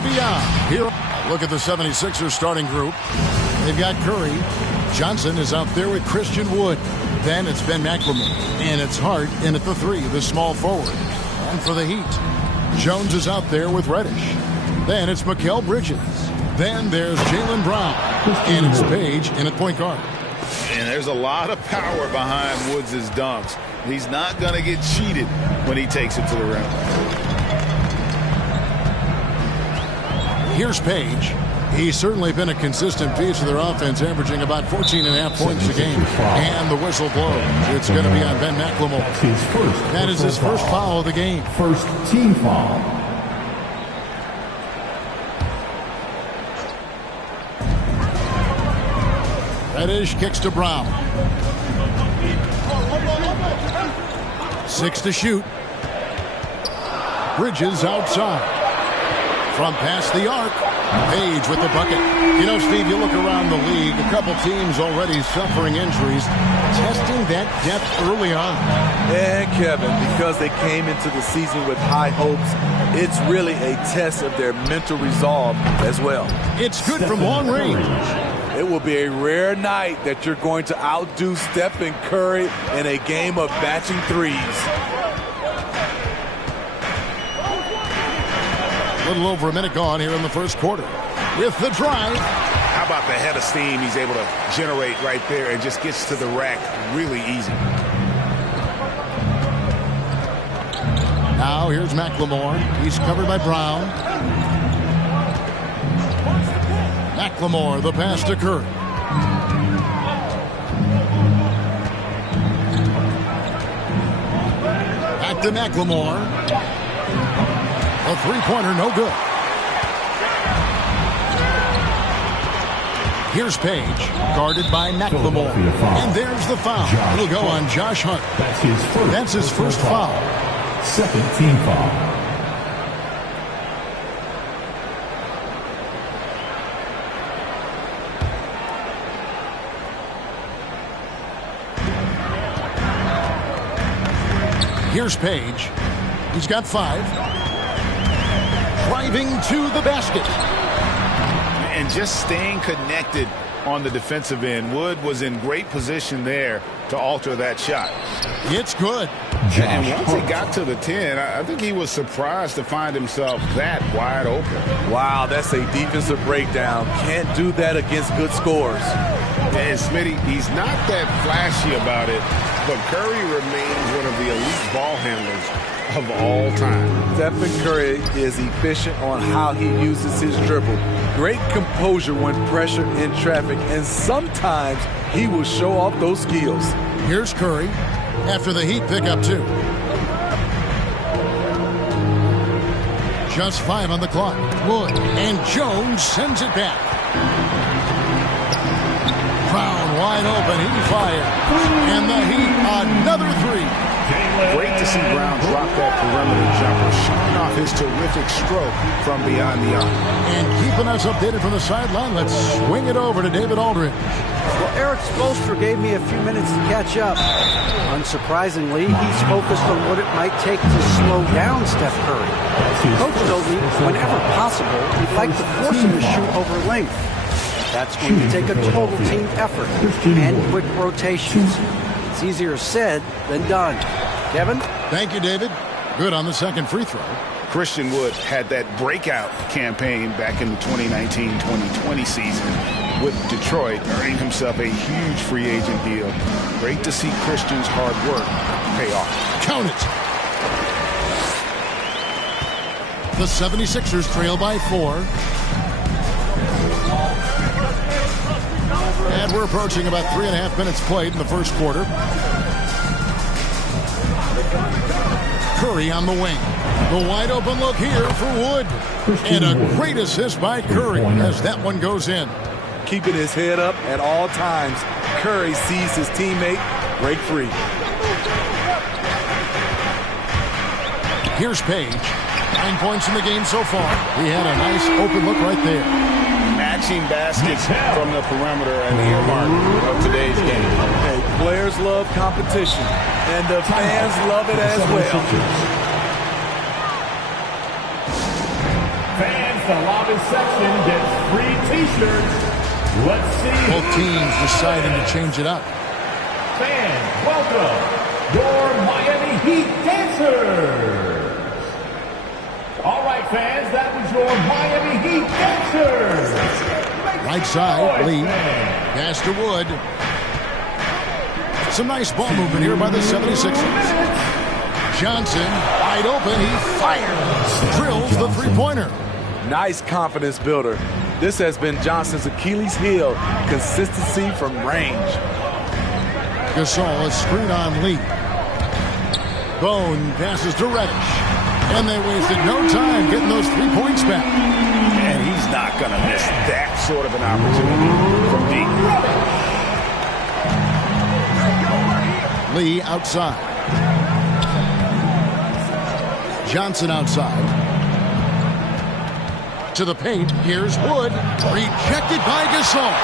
going to be on. Here, look at the 76ers starting group. They've got Curry. Johnson is out there with Christian Wood. Then it's Ben McLemore. And it's Hart in at the 3, the small forward. And for the Heat, Jones is out there with Reddish. Then it's Mikal Bridges. Then there's Jaylen Brown. And it's Page in at point guard. And there's a lot of power behind Woods' dunks. He's not going to get cheated when he takes it to the rim. Here's Page. He's certainly been a consistent piece of their offense, averaging about 14.5 points a game. And the whistle blows. It's going to be on Ben McLemore. That is his first foul of the game. First team foul. Reddish kicks to Brown. 6 to shoot. Bridges outside. From past the arc. Page with the bucket. You know, Steve, you look around the league, a couple teams already suffering injuries, testing that depth early on. And Kevin, because they came into the season with high hopes, it's really a test of their mental resolve as well. It's good from long range. It will be a rare night that you're going to outdo Stephen Curry in a game of matching threes. A little over a minute gone here in the first quarter. With the drive. How about the head of steam he's able to generate right there and just gets to the rack really easy. Now here's McLemore. He's covered by Brown. McLemore, the pass to Curry. Back to McLemore. A three-pointer, no good. Here's Page, guarded by McLemore. And there's the foul. It'll go on Josh Hart. That's his first foul. Second team foul. Here's Page. He's got 5. Driving to the basket. And just staying connected on the defensive end. Wood was in great position there to alter that shot. It's good. And once he got to the 10, I think he was surprised to find himself that wide open. Wow, that's a defensive breakdown. Can't do that against good scores. And Smitty, he's not that flashy about it, but Curry remains one of the elite ball handlers of all time. Stephen Curry is efficient on how he uses his dribble. Great composure when pressured in traffic, and sometimes he will show off those skills. Here's Curry after the Heat pick up 2. Just 5 on the clock. Wood and Jones sends it back. Brown wide open. He fired. And the Heat another 3. Great to see Brown drop that perimeter jumper, showing off his terrific stroke from beyond the arc. And keeping us updated from the sideline, let's swing it over to David Aldridge. Well, Eric Spoelstra gave me a few minutes to catch up. Unsurprisingly, he's focused on what it might take to slow down Steph Curry. Coach told me whenever possible, he'd like to force him to shoot over length. That's going to take a total team effort and quick rotations. It's easier said than done. Kevin? Thank you, David. Good on the second free throw. Christian Wood had that breakout campaign back in the 2019-2020 season with Detroit, earning himself a huge free agent deal. Great to see Christian's hard work pay off. Count it. The 76ers trail by 4. And we're approaching about 3.5 minutes played in the first quarter. Curry on the wing. The wide open look here for Wood. And a great assist by Curry as that one goes in. Keeping his head up at all times, Curry sees his teammate break free. Here's Page. 9 points in the game so far. He had a nice open look right there. Matching baskets from the perimeter and the earmark of today's game. Hey, players love competition, and the fans love it as well. Fan the lobby section gets free T-shirts. Let's see. Both teams deciding to change it up. Fans, welcome your Miami Heat dancers. All right, fans, that was your Miami Heat dancers. Right side, Lee. Pass to Wood. Some nice ball movement here by the 76ers. Johnson, wide open, he fires. Drills the three-pointer. Nice confidence builder. This has been Johnson's Achilles heel, consistency from range. Gasol, a screen on Lee. Bone passes to Reddish. And they wasted no time getting those 3 points back. And he's not going to miss that sort of an opportunity from deep. Lee outside. Johnson outside. To the paint. Here's Wood. Rejected by Gasol.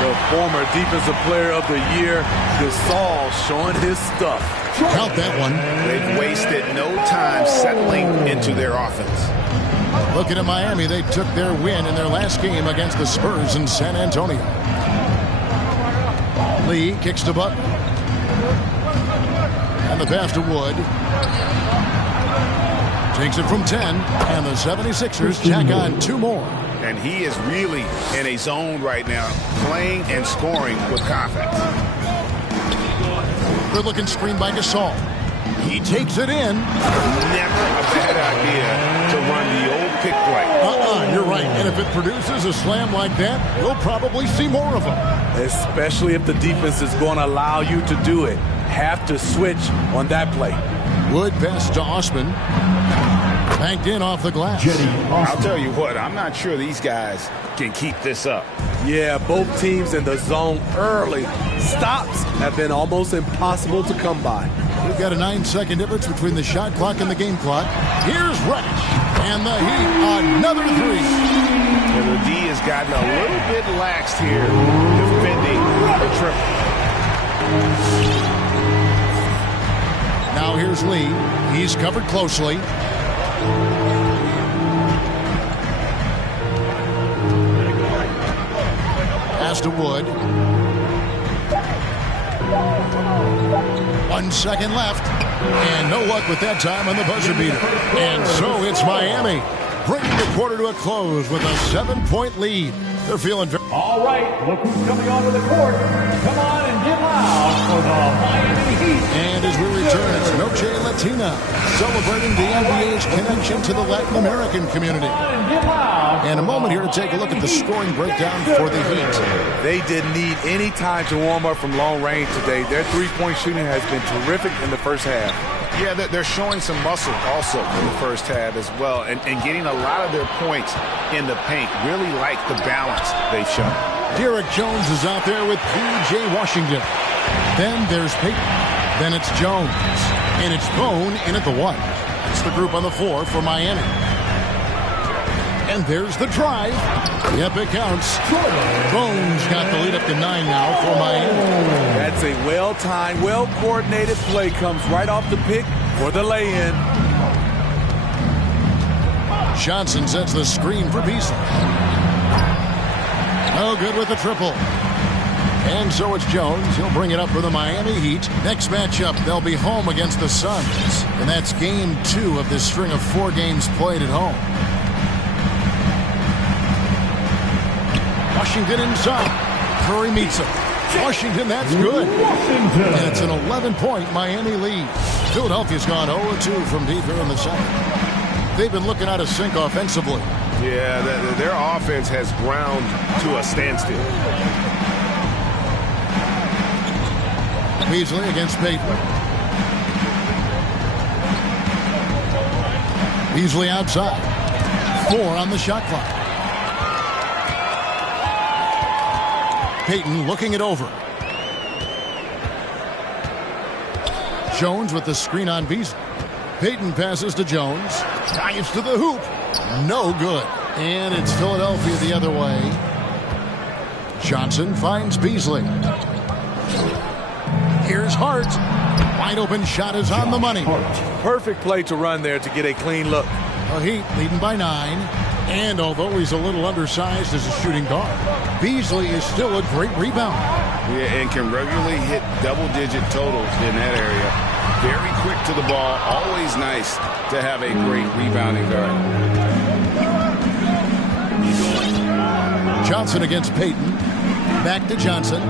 The former Defensive Player of the Year, Gasol, showing his stuff. Count that one. They've wasted no time settling into their offense. Looking at Miami, they took their win in their last game against the Spurs in San Antonio. Lee kicks to Butler. And the pass to Wood. Takes it from 10, and the 76ers tack on 2 more. And he is really in a zone right now, playing and scoring with confidence. Good looking screen by Gasol. He takes it in. Never a bad idea to run the old pick play. You're right. And if it produces a slam like that, you'll probably see more of them. Especially if the defense is going to allow you to do it. Have to switch on that play. Wood pass to Osman. Banked in off the glass. I'll tell you what, I'm not sure these guys can keep this up. Yeah, both teams in the zone early. Stops have been almost impossible to come by. We've got a 9-second difference between the shot clock and the game clock. Here's Reddish. And the Heat, another 3. And the D has gotten a little bit laxed here, defending the triple. Now here's Lee. He's covered closely. Pass to Wood. 1 second left. And no luck with that time on the buzzer beater. And so it's Miami, bringing the quarter to a close with a 7-point lead. They're feeling very... All right, look who's coming onto the court. Come on and get loud for the Miami Heat. And as we return, it's Noche Latina, celebrating the NBA's connection to the Latin American community. And a moment here to take a look at the scoring breakdown for the Heat. They didn't need any time to warm up from long range today. Their three-point shooting has been terrific in the first half. Yeah, they're showing some muscle also in the first half as well, and getting a lot of their points in the paint. Really like the balance they've shown. Derek Jones is out there with P.J. Washington. Then there's Peyton. Then it's Jones. And it's Bone in at the 1. It's the group on the floor for Miami. And there's the drive. Yep, it counts. Bones got the lead up to 9 now for Miami. That's a well-timed, well-coordinated play. Comes right off the pick for the lay-in. Johnson sets the screen for Beasley. No good with the triple. And so it's Jones. He'll bring it up for the Miami Heat. Next matchup, they'll be home against the Suns. And that's game 2 of this string of 4 games played at home. Washington inside. Curry meets him. Washington, that's good. And it's an 11-point Miami lead. Philadelphia's gone 0-2 from deep here in the second. They've been looking out of sync offensively. Yeah, their offense has ground to a standstill. Beasley against Peyton. Beasley outside. 4 on the shot clock. Peyton looking it over. Jones with the screen on Beasley. Peyton passes to Jones. Dives to the hoop. No good. And it's Philadelphia the other way. Johnson finds Beasley. Here's Hart. Wide open shot is on the money. Perfect play to run there to get a clean look. The Heat leading by 9. And although he's a little undersized as a shooting guard, Beasley is still a great rebounder. Yeah, and can regularly hit double-digit totals in that area. Very quick to the ball. Always nice to have a great rebounding guard. Johnson against Payton. Back to Johnson.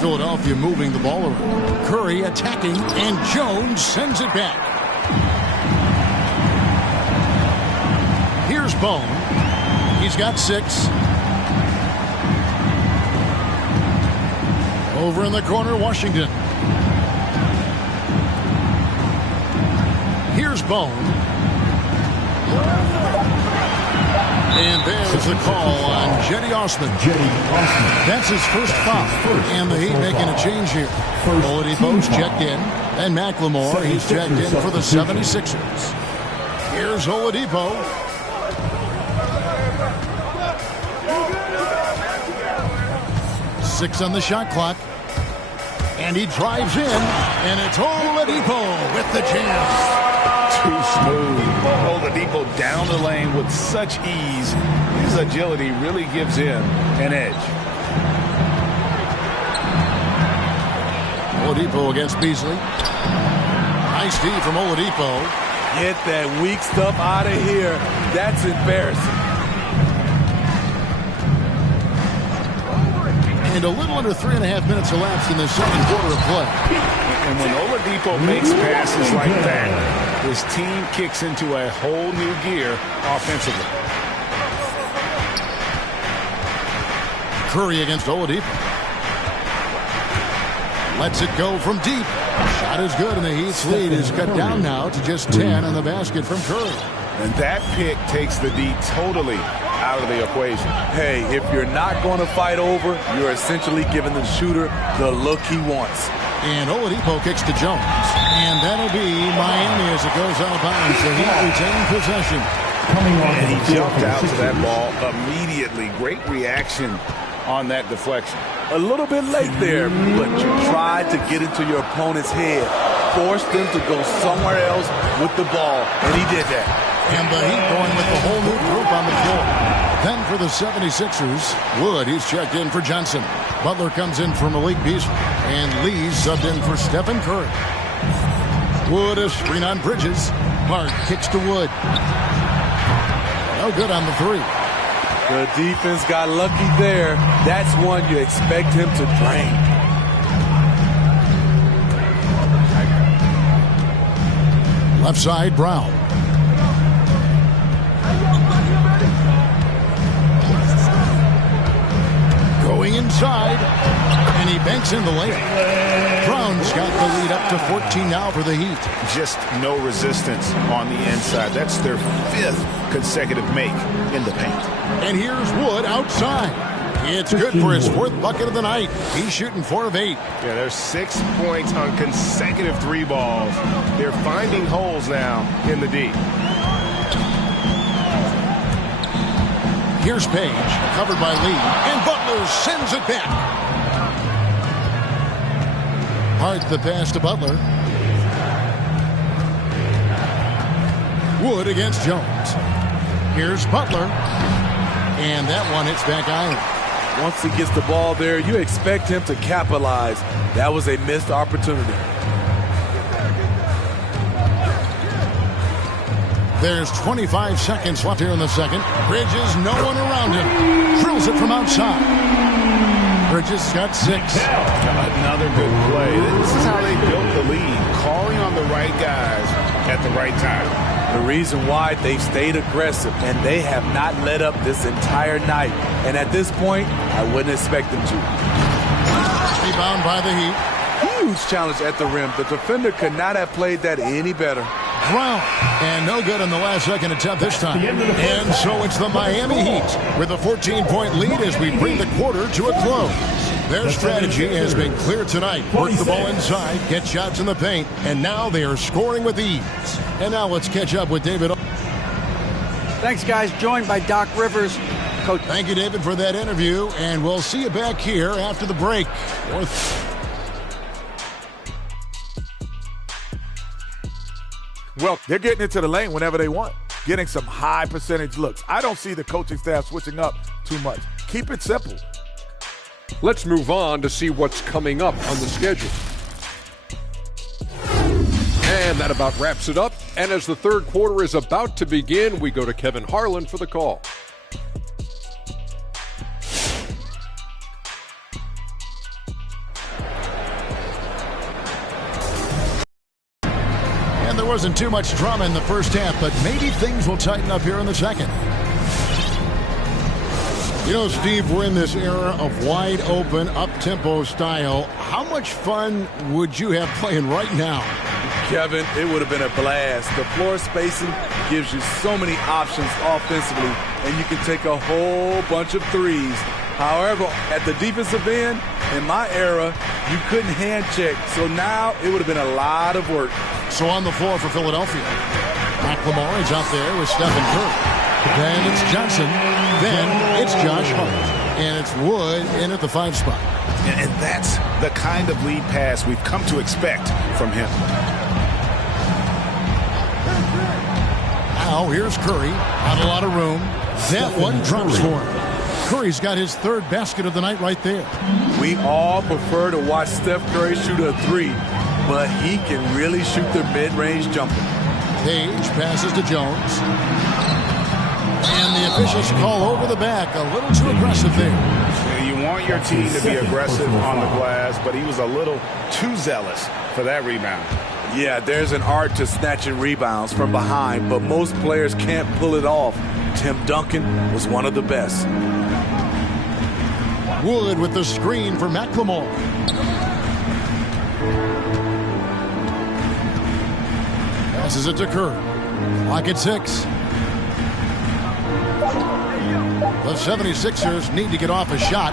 Philadelphia moving the ball around. Curry attacking, and Jones sends it back. Here's Bone. He's got 6. Over in the corner, Washington. Here's Bone. And there's the call on Jetty Osman. That's his first foul. And the Heat making a change here. Oladipo's checked in. And McLemore, he's checked in for the 76ers. Here's Oladipo. Six on the shot clock. And he drives in. And it's Oladipo with the jam. Too smooth. Oladipo down the lane with such ease. His agility really gives him an edge. Oladipo against Beasley. Nice D from Oladipo. Get that weak stuff out of here. That's embarrassing. And a little under 3.5 minutes elapsed in the second quarter of play. And when Oladipo makes passes like that, his team kicks into a whole new gear offensively. Curry against Oladipo. Lets it go from deep. Shot is good, and the Heat's lead is cut down now to just 10 on the basket from Curry. And that pick takes the D totally out of the equation. Hey, if you're not going to fight over, you're essentially giving the shooter the look he wants. And Oladipo kicks to Jones. And that'll be Miami as it goes out of bounds. The Heat retain possession. And he jumped out to that ball immediately. Great reaction on that deflection. A little bit late there, but you tried to get into your opponent's head. Forced them to go somewhere else with the ball, and he did that. And the Heat going with the whole new group on the floor. Then for the 76ers, Wood, he's checked in for Johnson. Butler comes in for Malik Beasley. And Lee's subbed in for Stephen Curry. Wood a screen on Bridges. Hart kicks to Wood. No good on the 3. The defense got lucky there. That's one you expect him to drain. Left side, Brown. Going inside, and he banks in the layup. Brown's got the lead up to 14 now for the Heat. Just no resistance on the inside. That's their 5th consecutive make in the paint. And here's Wood outside. It's good for his 4th bucket of the night. He's shooting 4 of 8. Yeah, there's 6 points on consecutive 3 balls. They're finding holes now in the D. Here's Page, covered by Lee, and Butler sends it back. Hart the pass to Butler. Wood against Jones. Here's Butler. And that one hits back iron. Once he gets the ball there, you expect him to capitalize. That was a missed opportunity. There's 25 seconds left here in the second. Bridges, no one around him. Drills it from outside. Bridges got 6. Another good play. This is how they built the lead. Calling on the right guys at the right time. The reason why they've stayed aggressive, and they have not let up this entire night. And at this point, I wouldn't expect them to. Rebound by the Heat. Huge challenge at the rim. The defender could not have played that any better. Brown, and no good on the last second attempt this time. And so it's the Miami Heat with a 14-point lead as we bring the quarter to a close. Their strategy has been clear tonight. Work the ball inside, get shots in the paint, and now they are scoring with ease. And now let's catch up with David. Thanks, guys. Joined by Doc Rivers. Coach. Thank you, David, for that interview, and we'll see you back here after the break. Well, they're getting into the lane whenever they want. getting some high percentage looks. I don't see the coaching staff switching up too much. Keep it simple. Let's move on to see what's coming up on the schedule. And that about wraps it up. And as the third quarter is about to begin, we go to Kevin Harlan for the call. And there wasn't too much drama in the first half, but maybe things will tighten up here in the second. You know, Steve, we're in this era of wide open, up-tempo style. How much fun would you have playing right now? Kevin, it would have been a blast. The floor spacing gives you so many options offensively, and you can take a whole bunch of threes. However, at the defensive end, in my era, you couldn't hand check. So now it would have been a lot of work. So on the floor for Philadelphia, McLemore is out there with Stephen Curry. Then it's Johnson. Then it's Josh Hart. And it's Wood in at the 5 spot. And that's the kind of lead pass we've come to expect from him. Now here's Curry. Not a lot of room. That one drops for him. Curry's got his third basket of the night right there. We all prefer to watch Steph Curry shoot a 3, but he can really shoot the mid-range jumper. Page passes to Jones. And the officials call over the back. A little too aggressive there. You want your team to be aggressive on the glass, but he was a little too zealous for that rebound. Yeah, there's an art to snatching rebounds from behind, but most players can't pull it off. Tim Duncan was one of the best. Wood with the screen for McLemore. Passes it to Curry. Clock at 6. The 76ers need to get off a shot.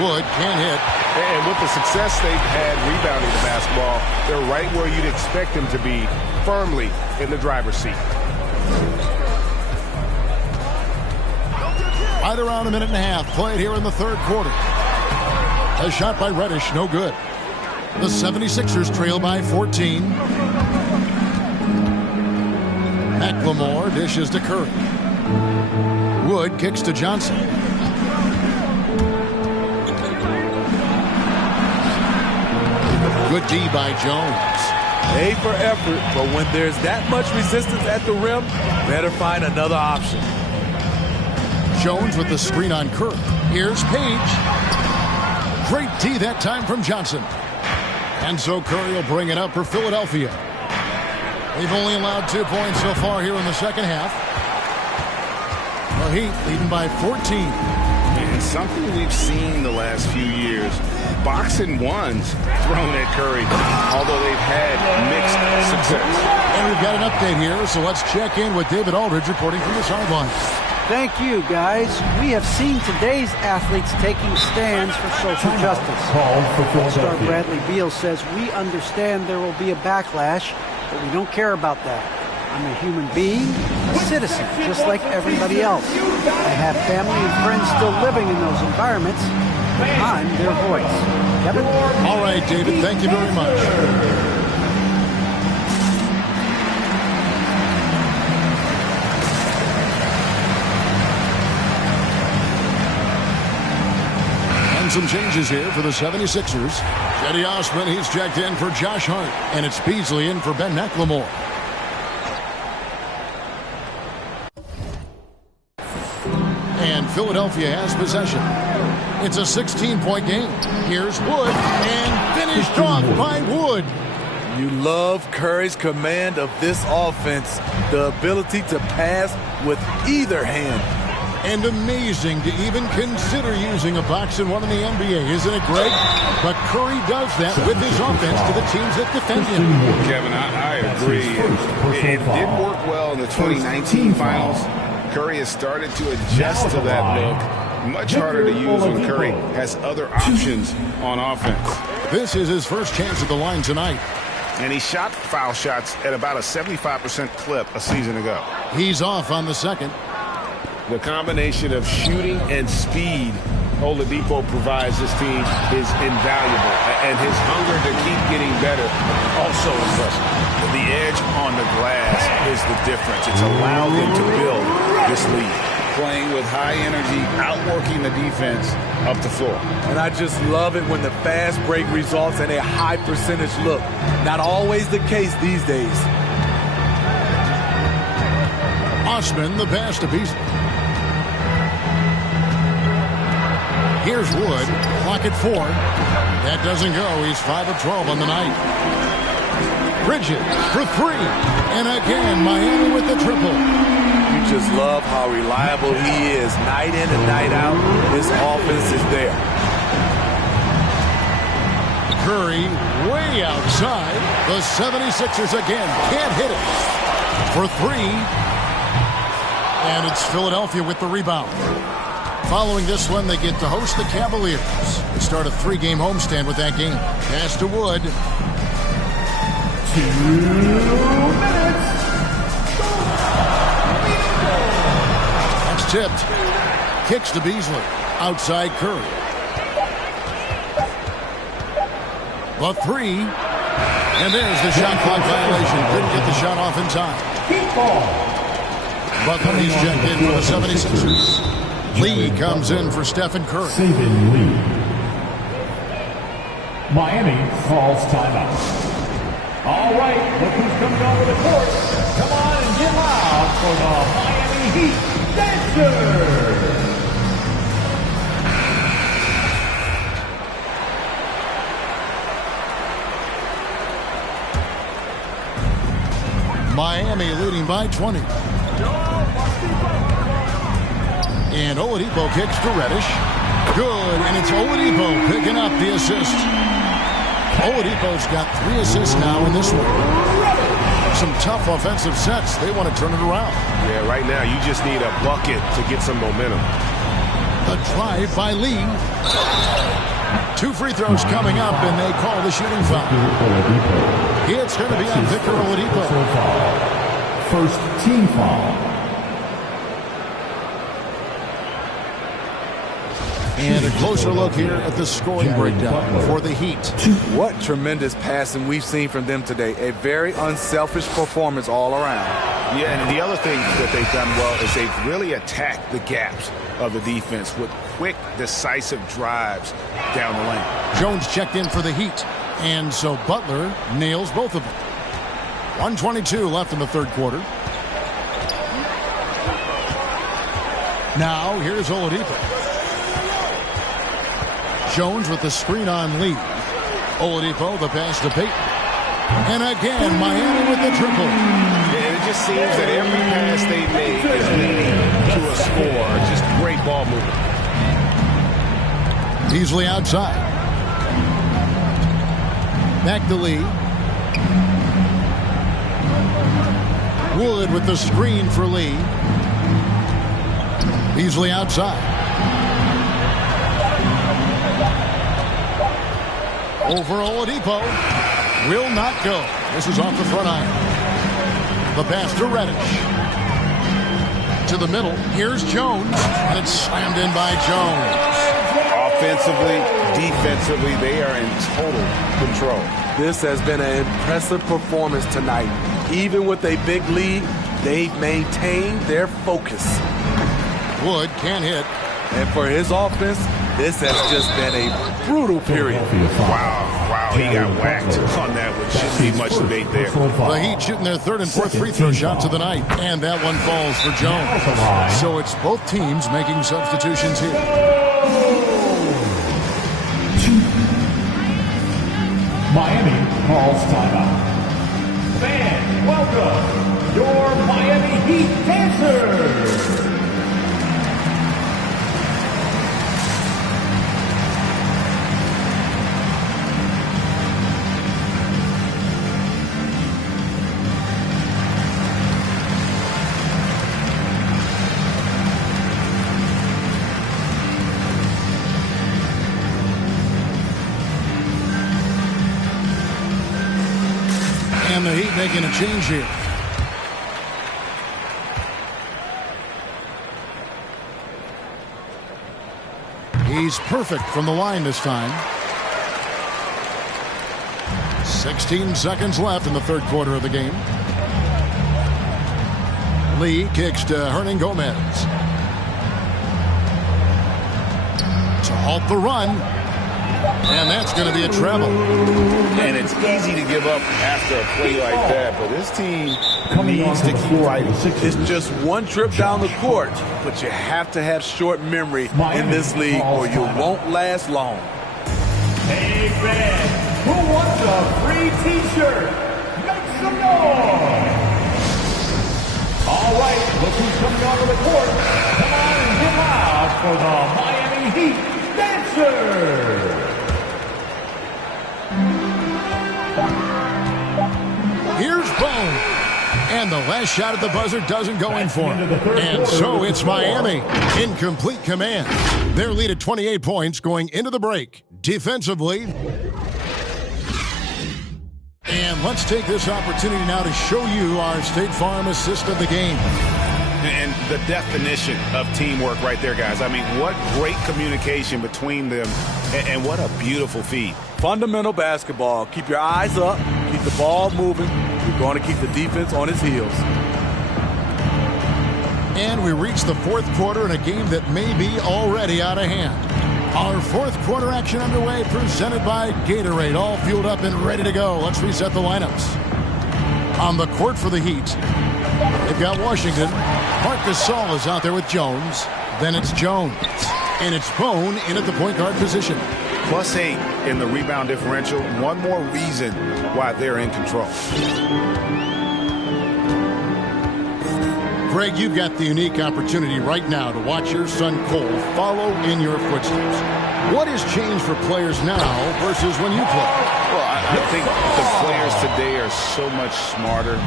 Wood can't hit. And with the success they've had rebounding the basketball, they're right where you'd expect them to be, firmly in the driver's seat. Right around a minute and a half played here in the third quarter. A shot by Reddish, no good. The 76ers trail by 14. McLemore dishes to Curry. Wood kicks to Johnson. Good D by Jones. A for effort, but when there's that much resistance at the rim, better find another option. Jones with the screen on Curry. Here's Page. Great D that time from Johnson. And so Curry will bring it up for Philadelphia. They've only allowed 2 points so far here in the second half. The Heat leading by 14. And something we've seen the last few years, boxing ones thrown at Curry, although they've had mixed success. And we've got an update here, so let's check in with David Aldridge reporting from the sidelines. Thank you, guys. We have seen today's athletes taking stands for social justice. Star Bradley Beal says, "We understand there will be a backlash, but we don't care about that. I'm a human being, a citizen, just like everybody else. I have family and friends still living in those environments, but I'm their voice." Kevin? All right, David, thank you very much. Some changes here for the 76ers. Cedi Osman, he's checked in for Josh Hart, and it's Beasley in for Ben McLemore. And Philadelphia has possession. It's a 16-point game. Here's Wood, and finished off by Wood. You love Curry's command of this offense, the ability to pass with either hand. And amazing to even consider using a box and one in the NBA, isn't it, Greg? But Curry does that with his offense to the teams that defend him. Kevin, I agree. It did work well in the 2019 finals. Curry has started to adjust to that look. Much harder to use when Curry has other options on offense. This is his first chance at the line tonight. And he shot foul shots at about a 75% clip a season ago. He's off on the second. The combination of shooting and speed Oladipo provides this team is invaluable. And his hunger to keep getting better also impressive. The edge on the glass is the difference. It's allowed them to build this lead. Playing with high energy, outworking the defense up the floor. And I just love it when the fast break results in a high percentage look. Not always the case these days. Osman, the pass to Beasley. Here's Wood. Clock at 4. That doesn't go. He's 5 of 12 on the night. Bridges for 3. And again, Miami with the triple. You just love how reliable he is. Night in and night out, his offense is there. Curry way outside. The 76ers again can't hit it. For 3. And it's Philadelphia with the rebound. Following this one, they get to host the Cavaliers. They start a 3-game homestand with that game. Pass to Wood. 2 minutes. That's tipped. Kicks to Beasley. Outside Curry. The 3. And there's the shot clock violation. Couldn't get the shot off in time. Keep ball. Buckner, he's checked in for the 76ers. Lee comes in for Stephen Curry. Saving Lee. Miami calls timeout. All right, look who's coming onto the court. Come on and get loud for the Miami Heat Dancers. Miami leading by 20. And Oladipo kicks to Reddish. Good, and it's Oladipo picking up the assist. Oladipo's got 3 assists now in this one. Some tough offensive sets. They want to turn it around. Yeah, right now you just need a bucket to get some momentum. The drive by Lee. 2 free throws coming up, and they call the shooting foul. It's going to be on Victor Oladipo. First team foul. And a closer look here at the scoring breakdown for the Heat. What tremendous passing we've seen from them today. A very unselfish performance all around. Yeah, and the other thing that they've done well is they've really attacked the gaps of the defense with quick, decisive drives down the lane. Jones checked in for the Heat. And so Butler nails both of them. 1:22 left in the third quarter. Now here's Oladipo. Jones with the screen on Lee. Oladipo, the pass to Payton. And again, Miami with the triple. And it just seems that every pass they make is leading to a score. Just great ball movement. Beasley outside. Back to Lee. Wood with the screen for Lee. Beasley outside. Over Oladipo. Will not go. This is off the front iron. The pass to Reddish. To the middle. Here's Jones. And it's slammed in by Jones. Offensively, defensively, they are in total control. This has been an impressive performance tonight. Even with a big lead, they've maintained their focus. Wood can't hit. And for his offense, this has just been a brutal period. Wow, he got whacked on that one. Shouldn't be much debate there. The Heat shooting their third and fourth free throw shots of the night, and that one falls for Jones. So it's both teams making substitutions here. Miami calls timeout. Fans, welcome your Miami Heat Dancers. And the Heat making a change here. He's perfect from the line this time. 16 seconds left in the third quarter of the game. Lee kicks to Hernan Gomez. To halt the run. And that's going to be a travel. And it's easy to give up after a play like that, but this team needs to keep fighting. It's just one trip down the court, but you have to have short memory in this league or you won't last long. Hey, fans, who wants a free T-shirt? Make some noise! All right, look who's coming onto the court. Come on and get loud for the Miami Heat Dancers! Here's Bone. And the last shot at the buzzer doesn't go in for him. And so it's Miami in complete command. Their lead at 28 points going into the break. Defensively. And let's take this opportunity now to show you our State Farm assist of the game. And the definition of teamwork right there, guys. I mean, what great communication between them, and what a beautiful feed. Fundamental basketball. Keep your eyes up. Keep the ball moving. You're going to keep the defense on its heels. And we reach the fourth quarter in a game that may be already out of hand. Our fourth quarter action underway, presented by Gatorade, all fueled up and ready to go. Let's reset the lineups. On the court for the Heat, they've got Washington. Marc Gasol is out there with Jones. Then it's Jones. And it's Bone in at the point guard position. +8 in the rebound differential. One more reason why they're in control. Greg, you've got the unique opportunity right now to watch your son Cole follow in your footsteps. What has changed for players now versus when you played? Well, I think the players today are so much smarter,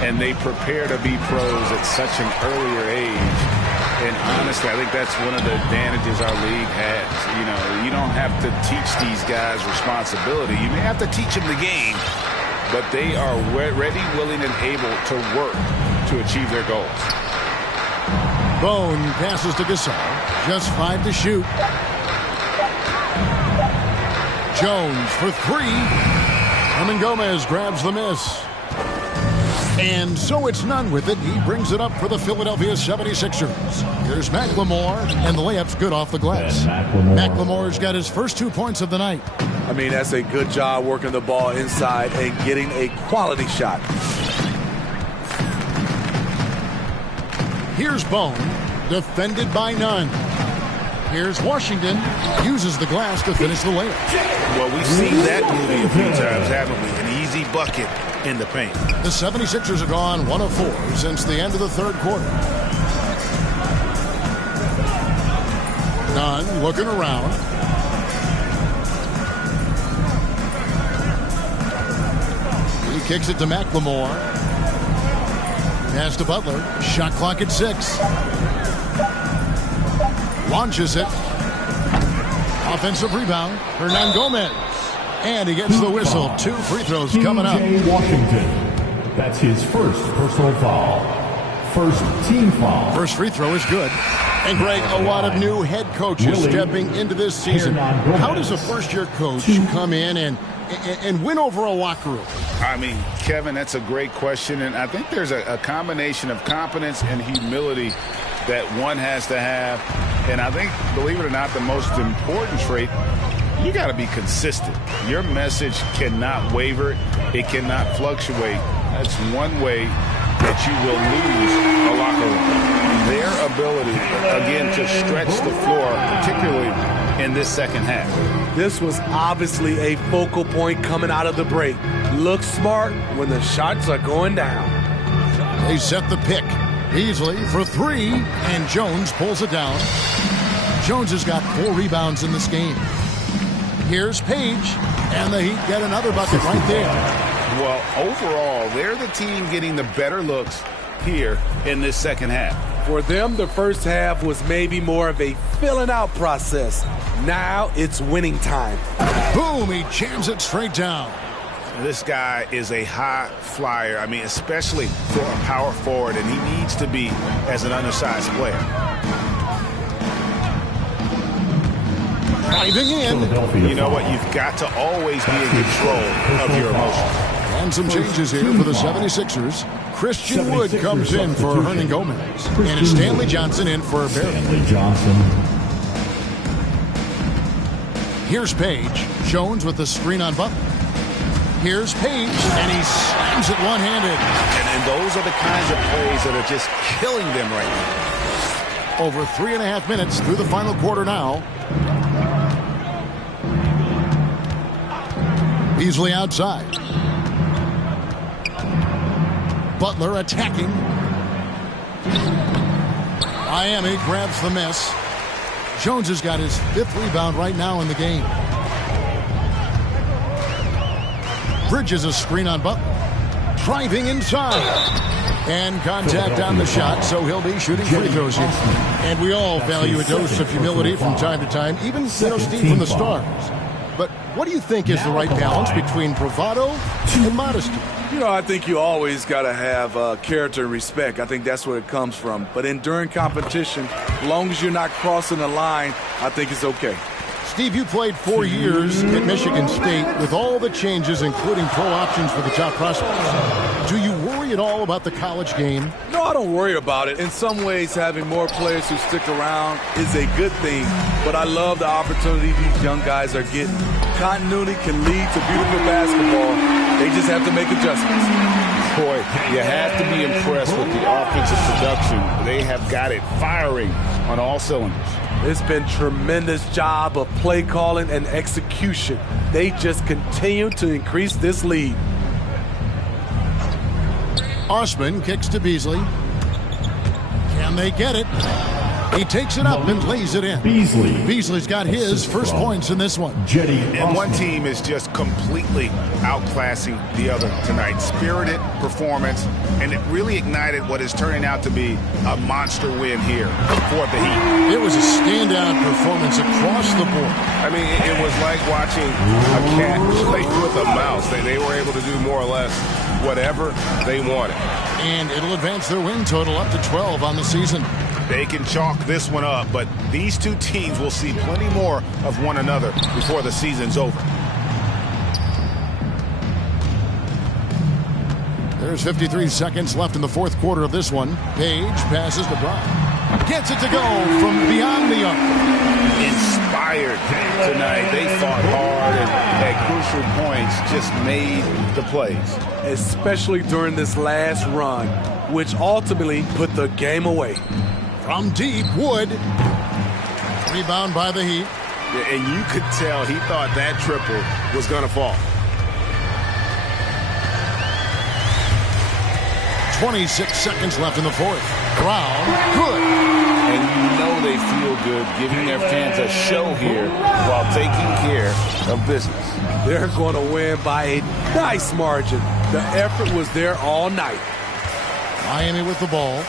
and they prepare to be pros at such an earlier age. And honestly, I think that's one of the advantages our league has. You know, you don't have to teach these guys responsibility. You may have to teach them the game, but they are ready, willing, and able to work to achieve their goals. Bone passes to Gasol. Just 5 to shoot. Jones for 3. Hernan Gomez grabs the miss. And so it's none with it. He brings it up for the Philadelphia 76ers. Here's McLemore, and the layup's good off the glass. McLemore's got his first 2 points of the night. I mean, that's a good job working the ball inside and getting a quality shot. Here's Bone, defended by none. Here's Washington, uses the glass to finish the layup. Well, we've seen that movie a few times, haven't we? An easy bucket in the paint. The 76ers have gone 1 of 4 since the end of the third quarter. Nunn looking around. He kicks it to McLemore. Pass to Butler. Shot clock at 6. Launches it. Offensive rebound. Hernan Gomez. And he gets the whistle. 2 free throws coming up. Washington. That's his first personal foul. First team foul. First free throw is good. And Greg, a lot of new head coaches stepping into this season. How does a first-year coach come in and win over a locker room? I mean, Kevin, that's a great question. And I think there's a combination of competence and humility that one has to have. And I think, believe it or not, the most important trait, you got to be consistent. Your message cannot waver. It cannot fluctuate. That's one way that you will lose a locker room. Their ability, again, to stretch the floor, particularly in this second half. This was obviously a focal point coming out of the break. Look smart when the shots are going down. They set the pick. Beasley for 3, and Jones pulls it down. Jones has got 4 rebounds in this game. Here's Page, and the Heat get another bucket right there. Well, overall, they're the team getting the better looks here in this second half. For them, the first half was maybe more of a filling out process. Now it's winning time. Boom, he jams it straight down. This guy is a high flyer. I mean, especially for a power forward, and he needs to be as an undersized player. Driving in. You know what? You've got to always be in control of your emotions. And some changes here for the 76ers. Christian Wood comes in for Hernan Gomez. And it's Stanley Johnson in for Barrett. Here's Page. Jones with the screen on Butler. Here's Page, and he slams it one-handed. And those are the kinds of plays that are just killing them right now. Over 3.5 minutes through the final quarter now. Beasley outside. Butler attacking. Miami grabs the miss. Jones has got his 5th rebound right now in the game. Bridges a screen on Butler. Driving inside. And contact on the shot, so he'll be shooting free throws here. And we all value a dose of humility from time to time, even Steve from the Stars. But what do you think is the right balance between bravado and modesty? I think you always got to have character and respect. I think that's where it comes from. But during competition, as long as you're not crossing the line, I think it's okay. Steve, you played 4 years at Michigan State with all the changes, including pro options for the top prospects. Do you worry at all about the college game? No, I don't worry about it. In some ways, having more players who stick around is a good thing. But I love the opportunity these young guys are getting. Continuity can lead to beautiful basketball. They just have to make adjustments. Boy, you have to be impressed with the offensive production. They have got it firing on all cylinders. It's been tremendous job of play calling and execution. They just continue to increase this lead. Osman kicks to Beasley. Can they get it? He takes it up and lays it in. Beasley's got his first points in this one. And one team is just completely outclassing the other tonight. Spirited performance, and it really ignited what is turning out to be a monster win here for the Heat. It was a standout performance across the board. I mean, it was like watching a cat play with a mouse. They were able to do more or less whatever they wanted. And it'll advance their win total up to 12 on the season. They can chalk this one up, but these two teams will see plenty more of one another before the season's over. There's 53 seconds left in the fourth quarter of this one. Page passes to Brown. Gets it to go from beyond the arc. Inspired tonight. They fought hard and at crucial points just made the plays. Especially during this last run, which ultimately put the game away. From deep, Wood. Rebound by the Heat. Yeah, and you could tell he thought that triple was going to fall. 26 seconds left in the fourth. Brown, good. And you know they feel good giving their fans a show here while taking care of business. They're going to win by a nice margin. The effort was there all night. Miami with the ball.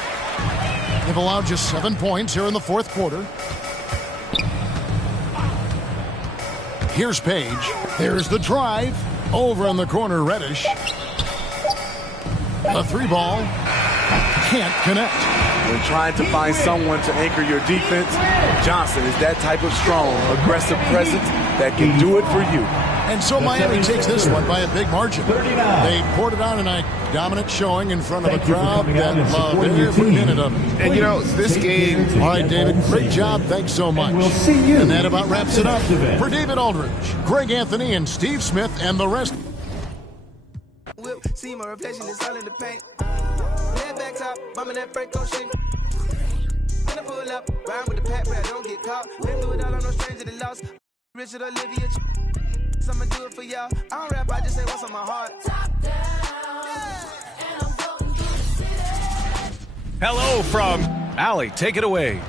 They've allowed just 7 points here in the fourth quarter. Here's Page. There's the drive. Over in the corner, Reddish. A 3-ball. Can't connect. When trying to find someone to anchor your defense, Johnson is that type of strong, aggressive presence that can do it for you. And so Miami takes this one by a big margin. They poured it on a dominant showing in front of a crowd that loved every minute of it. And, this game... All right, David, great job. Thanks so much. We'll see you. And that about wraps it up. For David Aldridge, Greg Anthony, and Steve Smith, and the rest... See my reflection is all in the paint. Head back top, bumming that break on shit. Gonna pull up, ride with the pack, but I don't get caught. Been through it all, I'm no stranger to loss. Richard Olivia, I'ma do it for y'all. I don't rap, I just say what's on my heart. Top down, and I'm voting for the city. Hello from Allie. Take it away.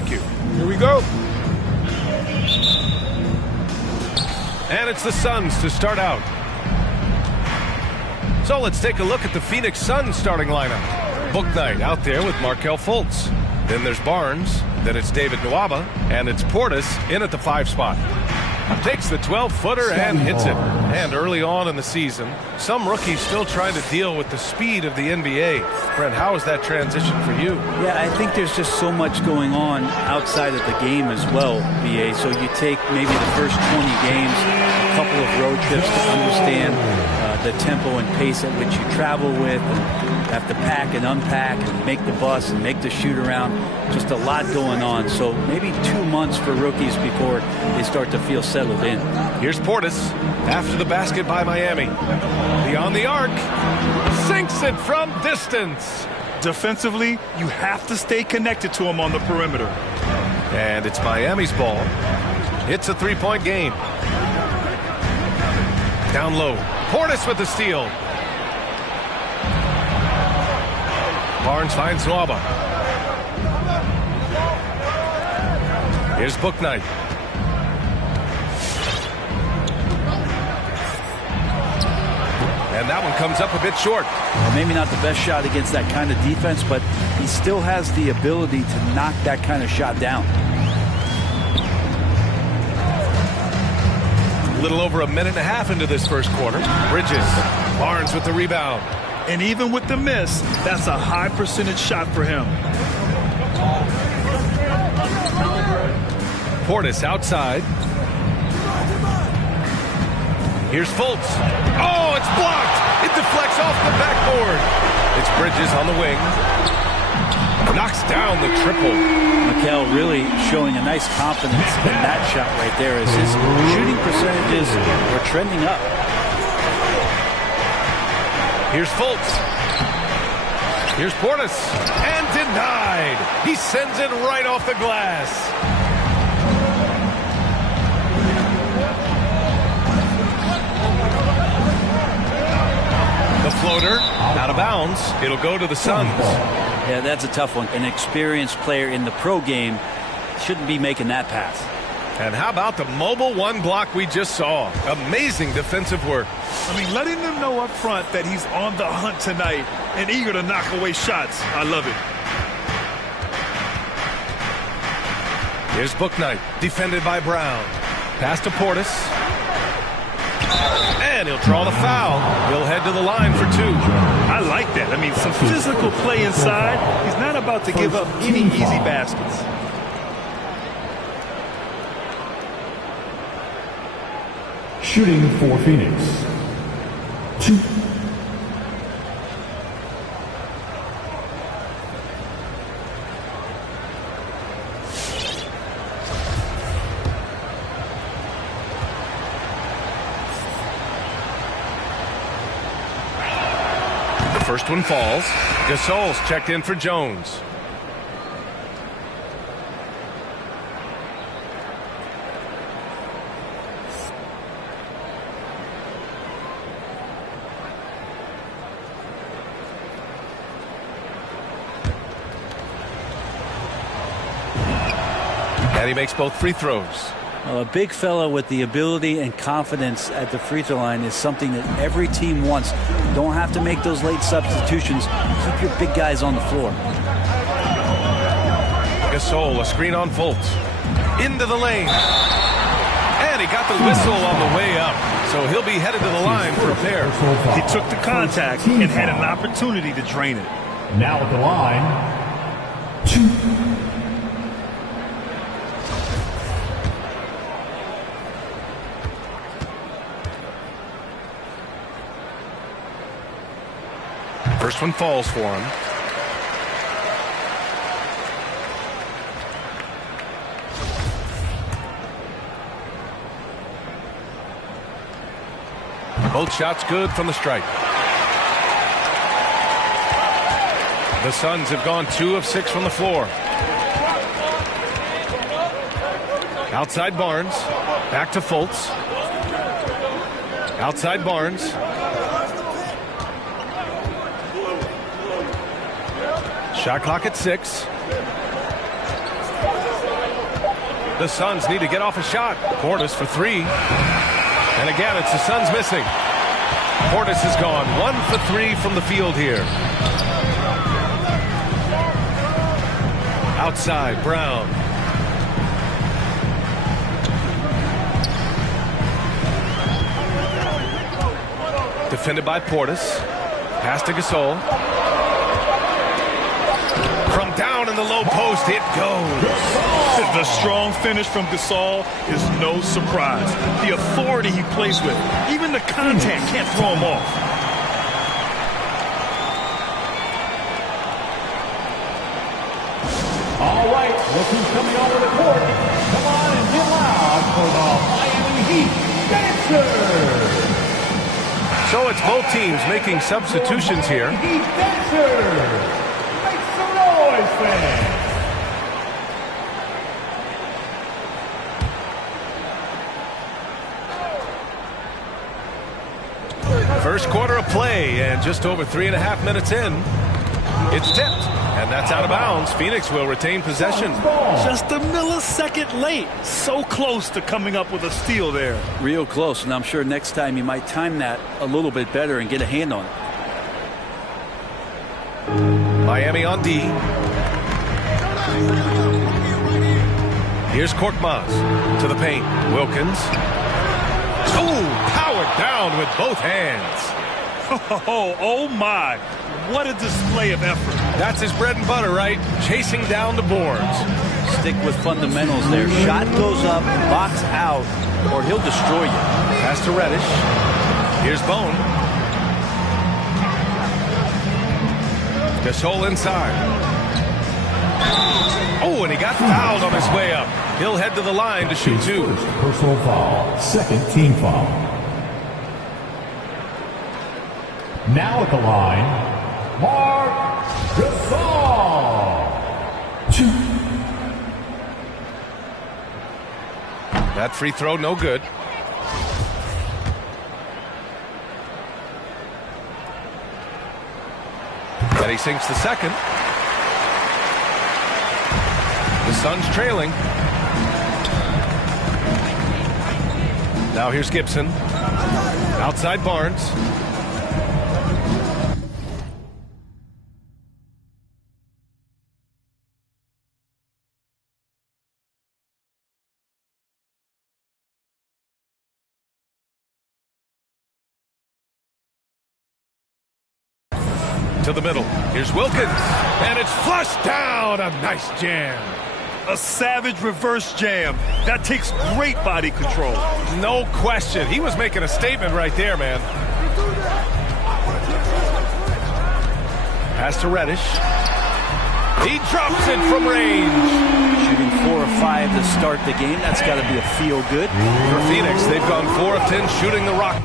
Thank you. Here we go. And it's the Suns to start out. So let's take a look at the Phoenix Suns starting lineup. Bouknight out there with Markelle Fultz. Then there's Barnes. Then it's David Nwaba. And it's Portis in at the 5 spot. Takes the 12-footer and hits it. And early on in the season, some rookies still trying to deal with the speed of the NBA. Brent, how is that transition for you? Yeah, I think there's just so much going on outside of the game as well, BA. So you take maybe the first 20 games, a couple of road trips to understand the tempo and pace at which you travel with, and have to pack and unpack and make the bus and make the shoot around. Just a lot going on. So maybe 2 months for rookies before they start to feel settled in. Here's Portis after the basket by Miami. Beyond the arc. Sinks it from distance. Defensively, you have to stay connected to him on the perimeter. And it's Miami's ball. It's a 3-point game. Down low. Portis with the steal. Barnes finds Nwaba. Here's Bouknight. And that one comes up a bit short. Well, maybe not the best shot against that kind of defense, but he still has the ability to knock that kind of shot down. A little over a minute and a half into this first quarter. Bridges. Barnes with the rebound. And even with the miss, that's a high percentage shot for him. Portis outside. Here's Fultz. Oh, it's blocked. It deflects off the backboard. It's Bridges on the wing. Knocks down the triple. Markelle really showing a nice confidence in that shot right there as his shooting percentages are trending up. Here's Fultz. Here's Portis. And denied. He sends it right off the glass. The floater out of bounds. It'll go to the Suns. Yeah, that's a tough one. An experienced player in the pro game shouldn't be making that pass. And how about the mobile one block we just saw? Amazing defensive work. I mean, letting them know up front that he's on the hunt tonight and eager to knock away shots. I love it. Here's Bouknight, defended by Brown. Pass to Portis. And he'll draw the foul. He'll head to the line for 2. I like that. I mean, some physical play inside. He's not about to give up any easy baskets. Shooting for Phoenix. 2. The first one falls. Gasol's checked in for Jones. And he makes both free throws. Well, a big fella with the ability and confidence at the free throw line is something that every team wants. You don't have to make those late substitutions. Keep your big guys on the floor. Gasol, a screen on Fultz. Into the lane. And he got the whistle on the way up. So he'll be headed to the line for a pair. He took the contact and had an opportunity to drain it. Now at the line, 2. First one falls for him. Both shots good from the stripe. The Suns have gone 2 of 6 from the floor. Outside Barnes. Back to Fultz. Outside Barnes. Shot clock at 6. The Suns need to get off a shot. Portis for three. And again, it's the Suns missing. Portis is gone 1 for 3 from the field here. Outside, Brown. Defended by Portis. Pass to Gasol. From down in the low post, it goes. The strong finish from Gasol is no surprise. The authority he plays with, even the contact can't throw him off. All right, look who's coming over the court. Come on and get loud for the Miami Heat Dancers. So it's both teams making substitutions here. Heat Dancers. Make some noise, fans. First quarter of play, and just over 3.5 minutes in, it's tipped, and that's out of bounds. Phoenix will retain possession. Just a millisecond late. So close to coming up with a steal there. Real close, and I'm sure next time you might time that a little bit better and get a hand on it. Miami on D. Here's Korkmaz to the paint. Wilkins. Oh, powered down with both hands. Oh my. What a display of effort. That's his bread and butter, right? Chasing down the boards. Stick with fundamentals there. Shot goes up, box out, or he'll destroy you. Pass to Reddish. Here's Bone. Gasol inside. Oh, and he got fouled on his way up. He'll head to the line to shoot two. First personal foul, second team foul. Now at the line, Mark Gasol. That free throw no good. But he sinks the second. The Suns trailing. Now here's Gibson. Outside Barnes. To the middle. Here's Wilkins. And it's flushed down. A nice jam. A savage reverse jam. That takes great body control. No question. He was making a statement right there, man. Pass to Reddish. He drops it from range. Shooting 4 of 5 to start the game. That's got to be a feel good. For Phoenix, they've gone 4 of 10 shooting the rock.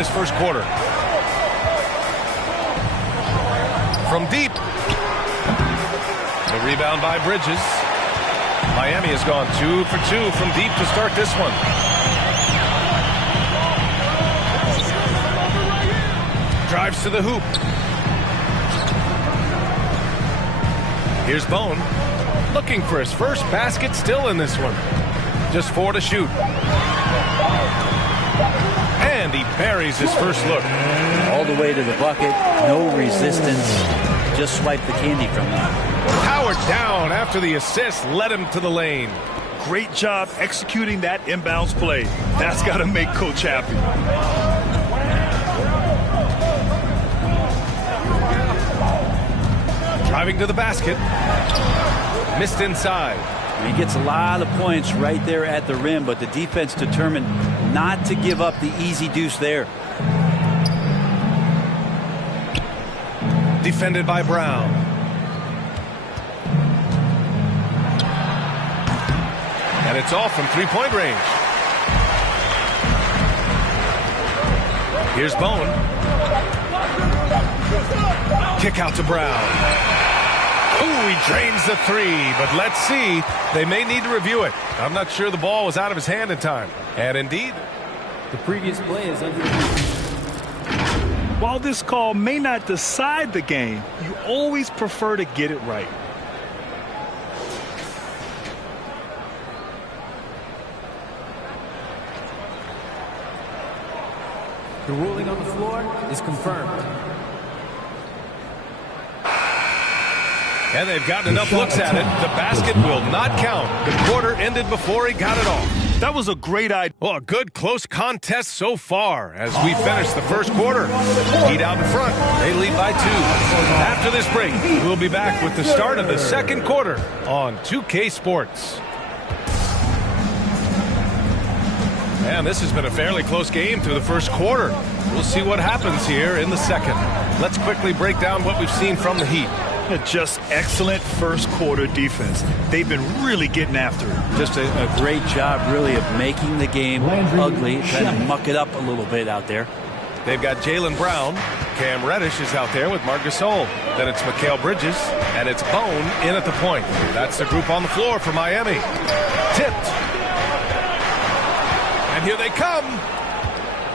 this first quarter. From deep. The rebound by Bridges. Miami has gone 2 for 2 from deep to start this one. Drives to the hoop. Here's Bone. Looking for his first basket still in this one. Just 4 to shoot. And he buries his first look. All the way to the bucket. No resistance. Just swipe the candy from him. Powered down after the assist led him to the lane. Great job executing that inbounds play. That's got to make Coach happy. Driving to the basket. Missed inside. He gets a lot of points right there at the rim, but the defense determined not to give up the easy deuce there. Defended by Brown. And it's off from three-point range. Here's Bone. Kick out to Brown. Ooh, he drains the three, but let's see. They may need to review it. I'm not sure the ball was out of his hand in time. And indeed, the previous play is under review. While this call may not decide the game, you always prefer to get it right. The ruling on the floor is confirmed. And they've gotten enough looks at it. The basket will not count. The quarter ended before he got it off. That was a great idea. Well, a good close contest so far as we finish the first quarter. Heat out in front. They lead by 2. After this break, we'll be back with the start of the second quarter on 2K Sports. And this has been a fairly close game through the first quarter. We'll see what happens here in the second. Let's quickly break down what we've seen from the Heat. Just excellent first quarter defense. They've been really getting after it. Just a great job, really, of making the game ugly, trying to muck it up a little bit out there. They've got Jaylen Brown. Cam Reddish is out there with Marc Gasol. Then it's Mikal Bridges, and it's Bone in at the point. That's the group on the floor for Miami. Tipped. And here they come.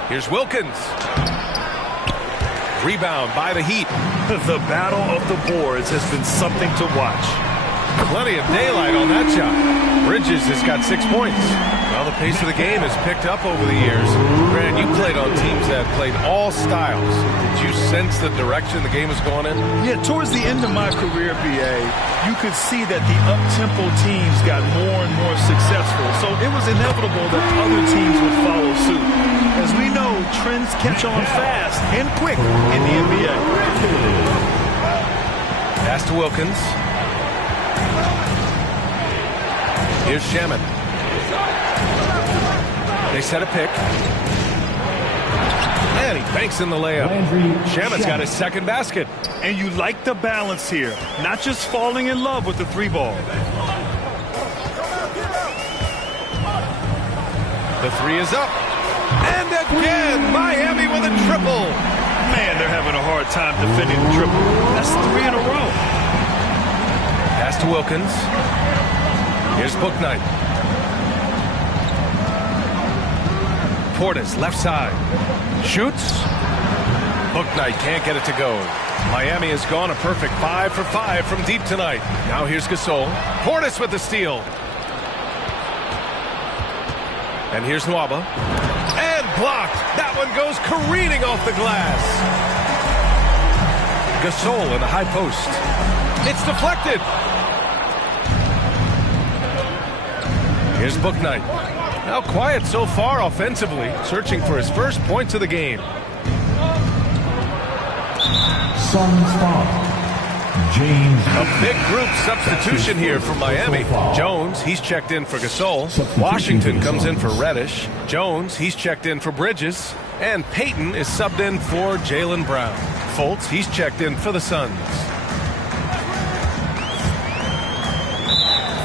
Here's Wilkins. Rebound by the Heat. The battle of the boards has been something to watch. Plenty of daylight on that shot. Bridges has got 6 points. Well, the pace of the game has picked up over the years. Grant, you played on teams that played all styles. Did you sense the direction the game was going in? Yeah, towards the end of my career, BA, you could see that the up-tempo teams got more and more successful. So it was inevitable that other teams would follow suit. As we know, trends catch on fast and quick in the NBA. Pass to Wilkins. Here's Shaman. They set a pick. And he banks in the layup. Shaman's got his second basket. And you like the balance here. Not just falling in love with the 3-ball. The 3 is up. And again, Miami with a triple. Man, they're having a hard time defending the triple. That's 3 in a row. Pass to Wilkins. Here's Bouknight. Portis, left side. Shoots. Bouknight can't get it to go. Miami has gone a perfect 5 for 5 from deep tonight. Now here's Gasol. Portis with the steal. And here's Nwaba. And blocked. That one goes careening off the glass. Gasol in the high post. It's deflected. Here's Bouknight. Now quiet so far offensively, searching for his first points of the game. Suns foul. James. A big group substitution here for Miami. Jones, he's checked in for Gasol. Washington comes in for Reddish. Jones, he's checked in for Bridges. And Payton is subbed in for Jaylen Brown. Fultz, he's checked in for the Suns.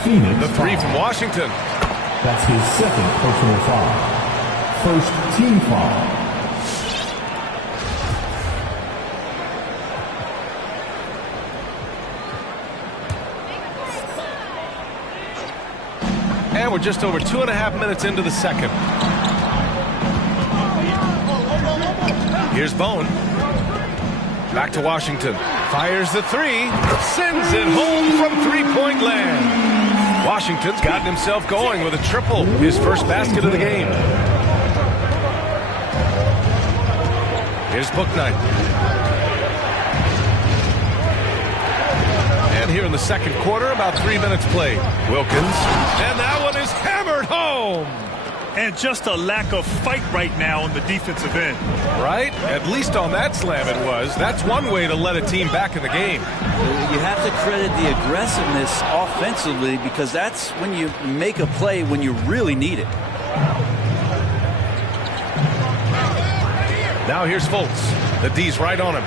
Phoenix the 3 from Washington. That's his second personal foul. First team foul. And we're just over 2.5 minutes into the second. Here's Bone. Back to Washington. Fires the three. Sends it home from three-point land. Washington's gotten himself going with a triple. His first basket of the game. Here's Bouknight. And here in the second quarter, about 3 minutes played. Wilkins. And that one is hammered home. And just a lack of fight right now on the defensive end. Right? At least on that slam it was. That's one way to let a team back in the game. You have to credit the aggressiveness offensively, because that's when you make a play when you really need it. Now here's Fultz. The D's right on him.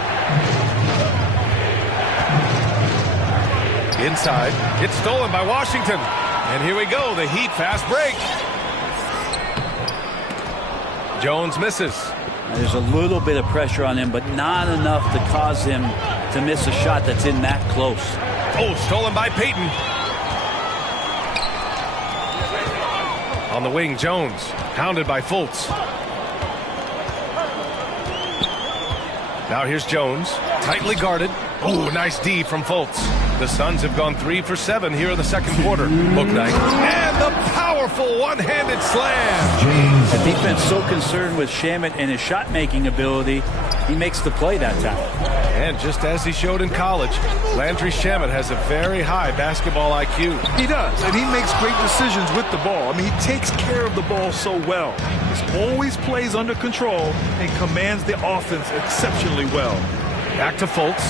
Inside. It's stolen by Washington. And here we go. The Heat fast break. Jones misses. There's a little bit of pressure on him, but not enough to cause him to miss a shot that's in that close. Oh, stolen by Payton. On the wing, Jones. Hounded by Fultz. Now here's Jones. Tightly guarded. Oh, nice D from Fultz. The Suns have gone 3 for 7 here in the second quarter. Bouknight. And the powerful one-handed slam. The defense so concerned with Shamet and his shot-making ability, he makes the play that time. And just as he showed in college, Landry Shamet has a very high basketball IQ. He does, and he makes great decisions with the ball. I mean, he takes care of the ball so well. He always plays under control and commands the offense exceptionally well. Back to Fultz.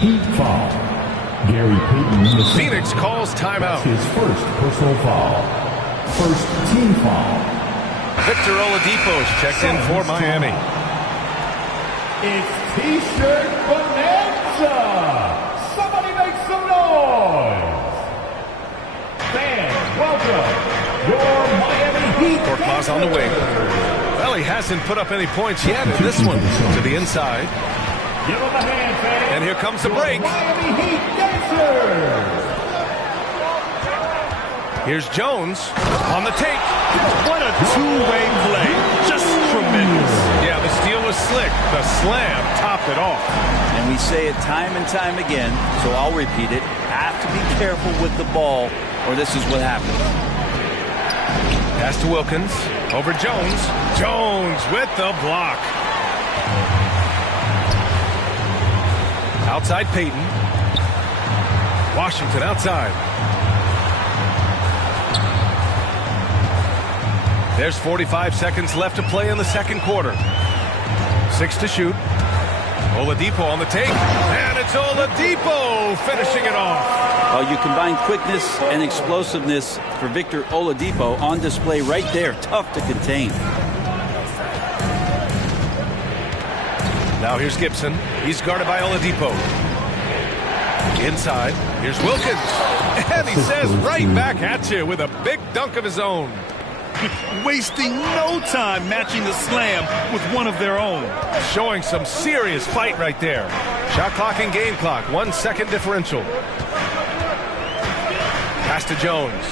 Heat foul. Gary Payton. Phoenix calls timeout. His first personal foul. First team foul. Victor Oladipo is checked in for Miami. It's T-shirt bonanza. Somebody make some noise. Fans, welcome your Miami Heat. Korkmaz on the wing. Well, he hasn't put up any points yet in this one. To the inside. Give him a hand, fans. And here comes the break. Miami Heat dancers. Here's Jones on the take. What a two-way play. Just tremendous. Yeah, the steal was slick. The slam topped it off. And we say it time and time again, so I'll repeat it. Have to be careful with the ball, or this is what happens. Pass to Wilkins. Over Jones. Jones with the block. Outside Payton. Washington outside. There's 45 seconds left to play in the second quarter. 6 to shoot. Oladipo on the take. And it's Oladipo finishing it off. You combine quickness and explosiveness for Victor Oladipo on display right there. Tough to contain. Now here's Gibson. He's guarded by Oladipo. Inside. Here's Wilkins. And he says right back at you with a big dunk of his own. Wasting no time matching the slam with one of their own. Showing some serious fight right there. Shot clock and game clock. 1 second differential. Pass to Jones.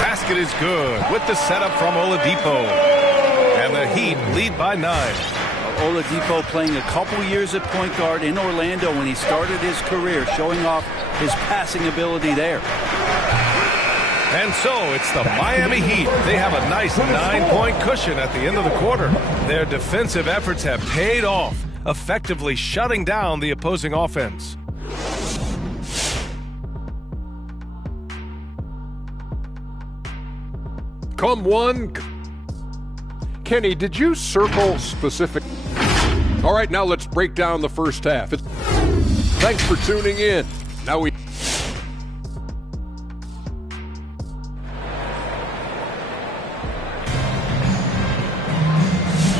Basket is good with the setup from Oladipo. And the Heat lead by 9. Oladipo playing a couple years at point guard in Orlando when he started his career, showing off his passing ability there. And so it's the Miami Heat. They have a nice 9-point cushion at the end of the quarter. Their defensive efforts have paid off, effectively shutting down the opposing offense. Come one. Kenny, did you circle specific? All right, now let's break down the first half. Thanks for tuning in. Now we...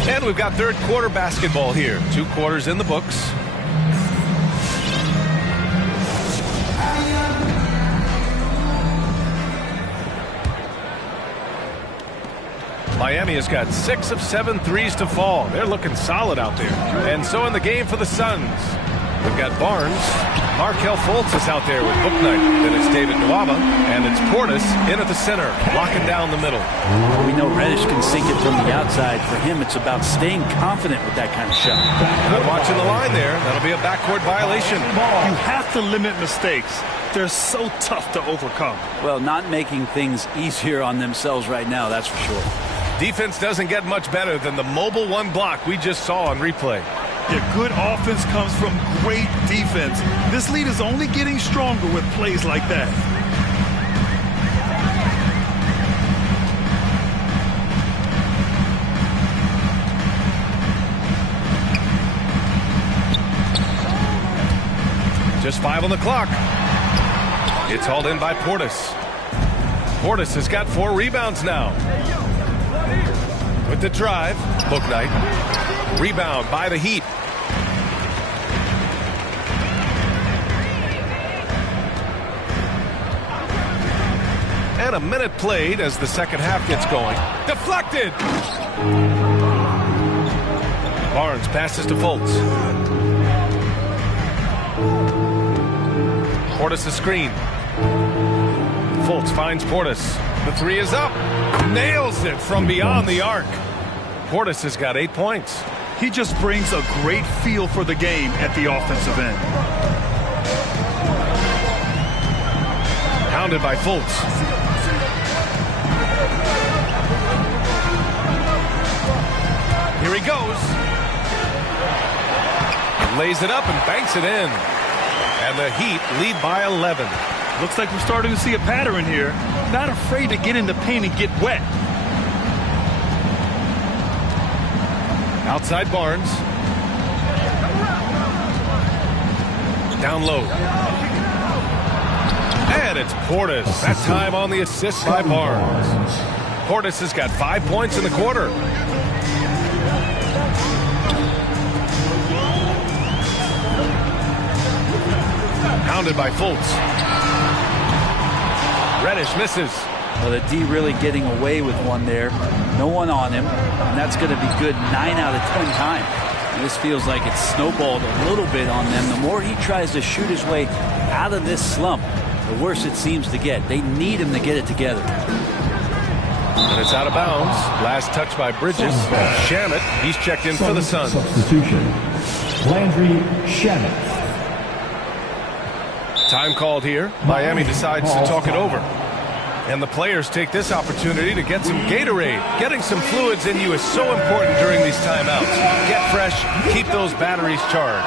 And we've got third quarter basketball here. 2 quarters in the books. Miami has got 6 of 7 threes to fall. They're looking solid out there. And so in the game for the Suns. We've got Barnes. Markelle Fultz is out there with Bouknight. Then it's David Nwaba, and it's Portis in at the center, locking down the middle. We know Reddish can sink it from the outside. For him, it's about staying confident with that kind of shot. Not watching the line there. That'll be a backcourt violation. You have to limit mistakes. They're so tough to overcome. Well, not making things easier on themselves right now, that's for sure. Defense doesn't get much better than the mobile one block we just saw on replay. Yeah, good offense comes from great defense. This lead is only getting stronger with plays like that. Just 5 on the clock. It's hauled in by Portis. Portis has got 4 rebounds now. With the drive, Bouknight. Rebound by the Heat. And a minute played as the second half gets going. Deflected! Barnes passes to Fultz. Portis a screen. Fultz finds Portis. The 3 is up. Nails it from beyond the arc. Portis has got 8 points. He just brings a great feel for the game at the offensive end. Pounded by Fultz. Here he goes. Lays it up and banks it in. And the Heat lead by 11. Looks like we're starting to see a pattern here. Not afraid to get in the paint and get wet. Outside Barnes. Down low. And it's Portis. That time on the assist by Barnes. Portis has got 5 points in the quarter. Pounded by Fultz. Reddish misses. Well, the D really getting away with one there. No one on him, and that's going to be good 9 out of 10 times. And this feels like it's snowballed a little bit on them. The more he tries to shoot his way out of this slump, the worse it seems to get. They need him to get it together. And it's out of bounds. Last touch by Bridges. Shamet, he's checked in for the Suns. Substitution. Landry Shamet. Time called here. Miami decides to talk it over. And the players take this opportunity to get some Gatorade. Getting some fluids in you is so important during these timeouts. Get fresh, keep those batteries charged.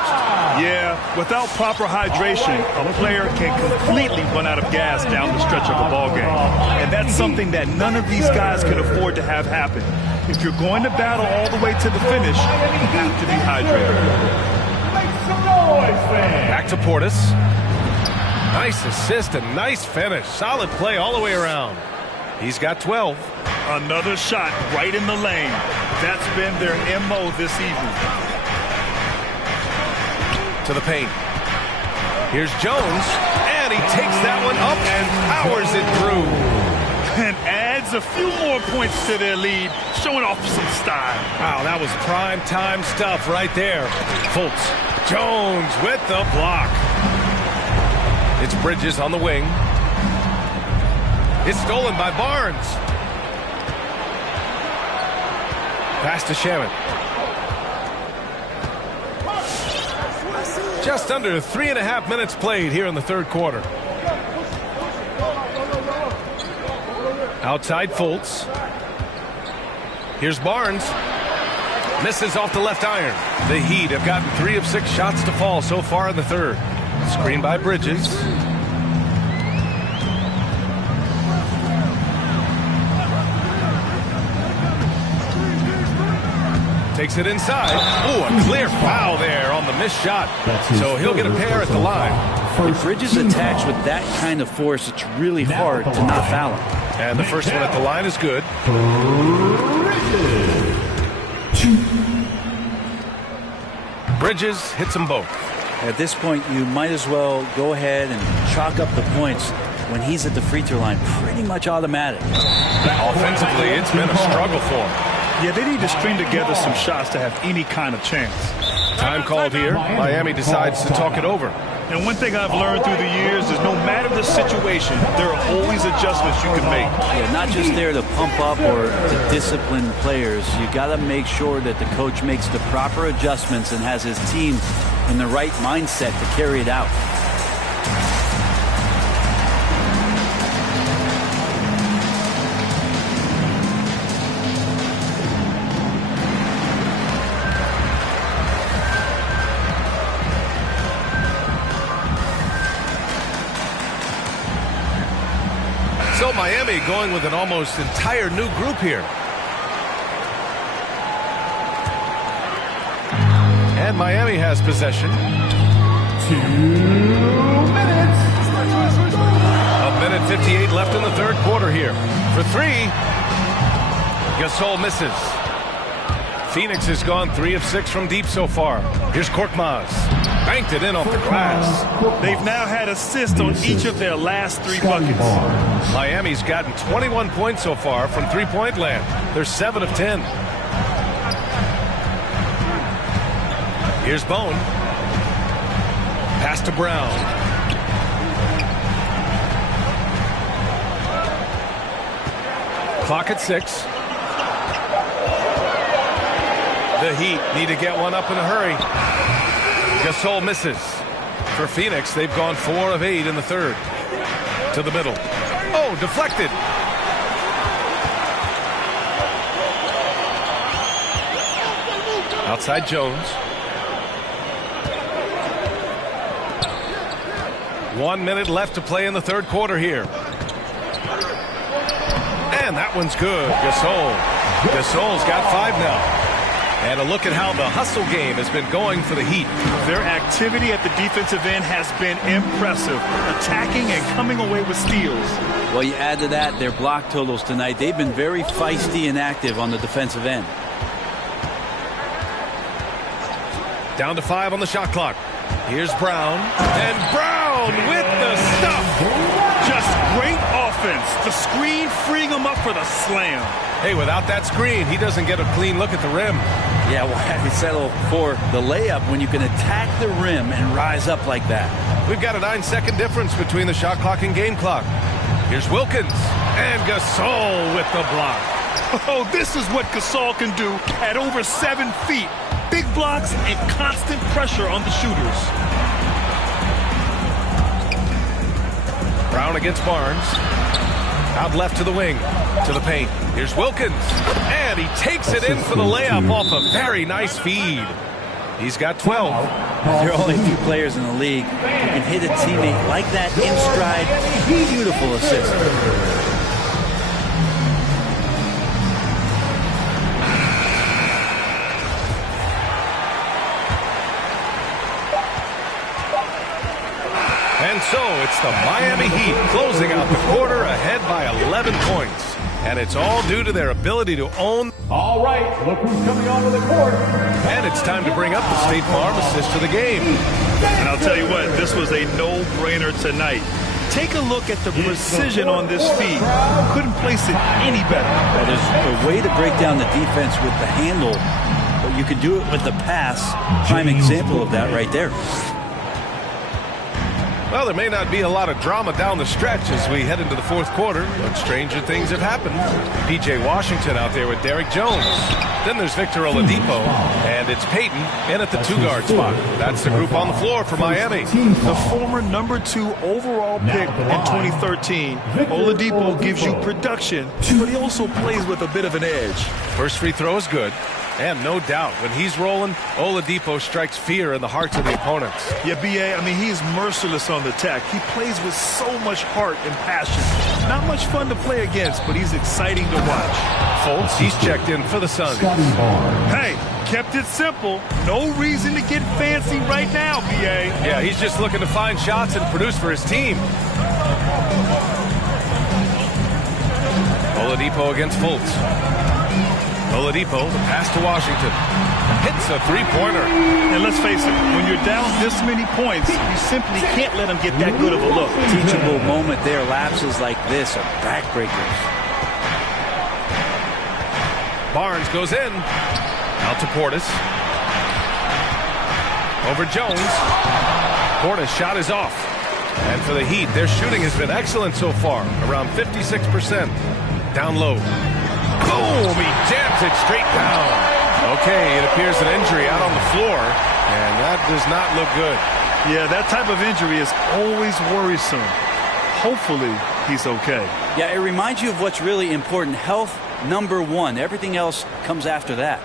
Yeah, without proper hydration, a player can completely run out of gas down the stretch of a ball game. And that's something that none of these guys can afford to have happen. If you're going to battle all the way to the finish, you have to be hydrated. Back to Portis. Nice assist and nice finish. Solid play all the way around. He's got 12. Another shot right in the lane. That's been their MO this evening. To the paint. Here's Jones, and he takes that one up and powers it through. And adds a few more points to their lead, showing off some style. Wow, that was prime time stuff right there. Fultz. Jones with the block. It's Bridges on the wing. It's stolen by Barnes. Pass to Shamet. Just under 3.5 minutes played here in the third quarter. Outside Fultz. Here's Barnes. Misses off the left iron. The Heat have gotten 3 of 6 shots to fall so far in the third. Screen by Bridges. Takes it inside. Oh, a clear foul there on the missed shot. So he'll get a pair at the line. If Bridges attacks with that kind of force, it's really hard to not foul him. And the first one at the line is good. Bridges hits them both. At this point, you might as well go ahead and chalk up the points when he's at the free throw line. Pretty much automatic. Offensively, it's been a struggle for him. Yeah, they need to string together some shots to have any kind of chance. Time called here. Miami decides to talk it over. And one thing I've learned through the years is no matter the situation, there are always adjustments you can make. Yeah, not just there to pump up or to discipline players. You got to make sure that the coach makes the proper adjustments and has his team in the right mindset to carry it out. So Miami going with an almost entire new group here. And Miami has possession. 2 minutes. A minute 58 left in the third quarter here. For three, Gasol misses. Phoenix has gone 3 of 6 from deep so far. Here's Korkmaz. Banked it in off the glass. They've now had assists on each of their last 3 buckets. Miami's gotten 21 points so far from three-point land. They're 7 of 10. Here's Bone. Pass to Brown. Clock at 6. The Heat need to get one up in a hurry. Gasol misses. For Phoenix, they've gone 4 of 8 in the third. To the middle. Oh, deflected. Outside Jones. 1 minute left to play in the third quarter here. And that one's good. Gasol's got 5 now. And a look at how the hustle game has been going for the Heat. Their activity at the defensive end has been impressive, attacking and coming away with steals. Well, you add to that their block totals tonight. They've been very feisty and active on the defensive end. Down to 5 on the shot clock. Here's Brown. And Brown with the stuff. Just great offense. The screen freeing him up for the slam. Hey, without that screen, he doesn't get a clean look at the rim. Yeah, why have you settle for the layup when you can attack the rim and rise up like that? We've got a 9-second difference between the shot clock and game clock. Here's Wilkins. And Gasol with the block. Oh, this is what Gasol can do at over 7 feet. Big blocks and constant pressure on the shooters. Brown against Barnes. Out left to the wing. To the paint. Here's Wilkins. And he takes it in for the layup off a very nice feed. He's got 12. There are only a few players in the league who can hit a teammate like that in stride. Beautiful assist. And so it's the Miami Heat closing out the quarter ahead by 11 points. And it's all due to their ability to own. All right, look who's coming onto the court. And it's time to bring up the State Farm assist of the game. And I'll tell you what, this was a no-brainer tonight. Take a look at the precision on this feed. Couldn't place it any better. Well, there's a way to break down the defense with the handle, but you can do it with the pass. Prime example of that right there. Well, there may not be a lot of drama down the stretch as we head into the fourth quarter, but stranger things have happened. P.J. Washington out there with Derek Jones. Then there's Victor Oladipo, and it's Peyton in at the 2-guard spot. That's the group on the floor for Miami. The former number 2 overall pick in 2013, Oladipo gives you production, but he also plays with a bit of an edge. First free throw is good. And no doubt, when he's rolling, Oladipo strikes fear in the hearts of the opponents. Yeah, B.A., I mean, he's merciless on the attack. He plays with so much heart and passion. Not much fun to play against, but he's exciting to watch. Fultz, he's checked in for the Suns. Hey, kept it simple. No reason to get fancy right now, B.A. Yeah, he's just looking to find shots and produce for his team. Oladipo against Fultz. Oladipo, the pass to Washington. Hits a three-pointer. And let's face it, when you're down this many points, you simply can't let him get that good of a look. Teachable moment there. Lapses like this are backbreakers. Barnes goes in. Out to Portis. Over Jones. Portis' shot is off. And for the Heat, their shooting has been excellent so far, around 56%. Down low. Boom! He jams it straight down. Okay, it appears an injury out on the floor, and that does not look good. Yeah, that type of injury is always worrisome. Hopefully, he's okay. Yeah, it reminds you of what's really important. Health, number one. Everything else comes after that.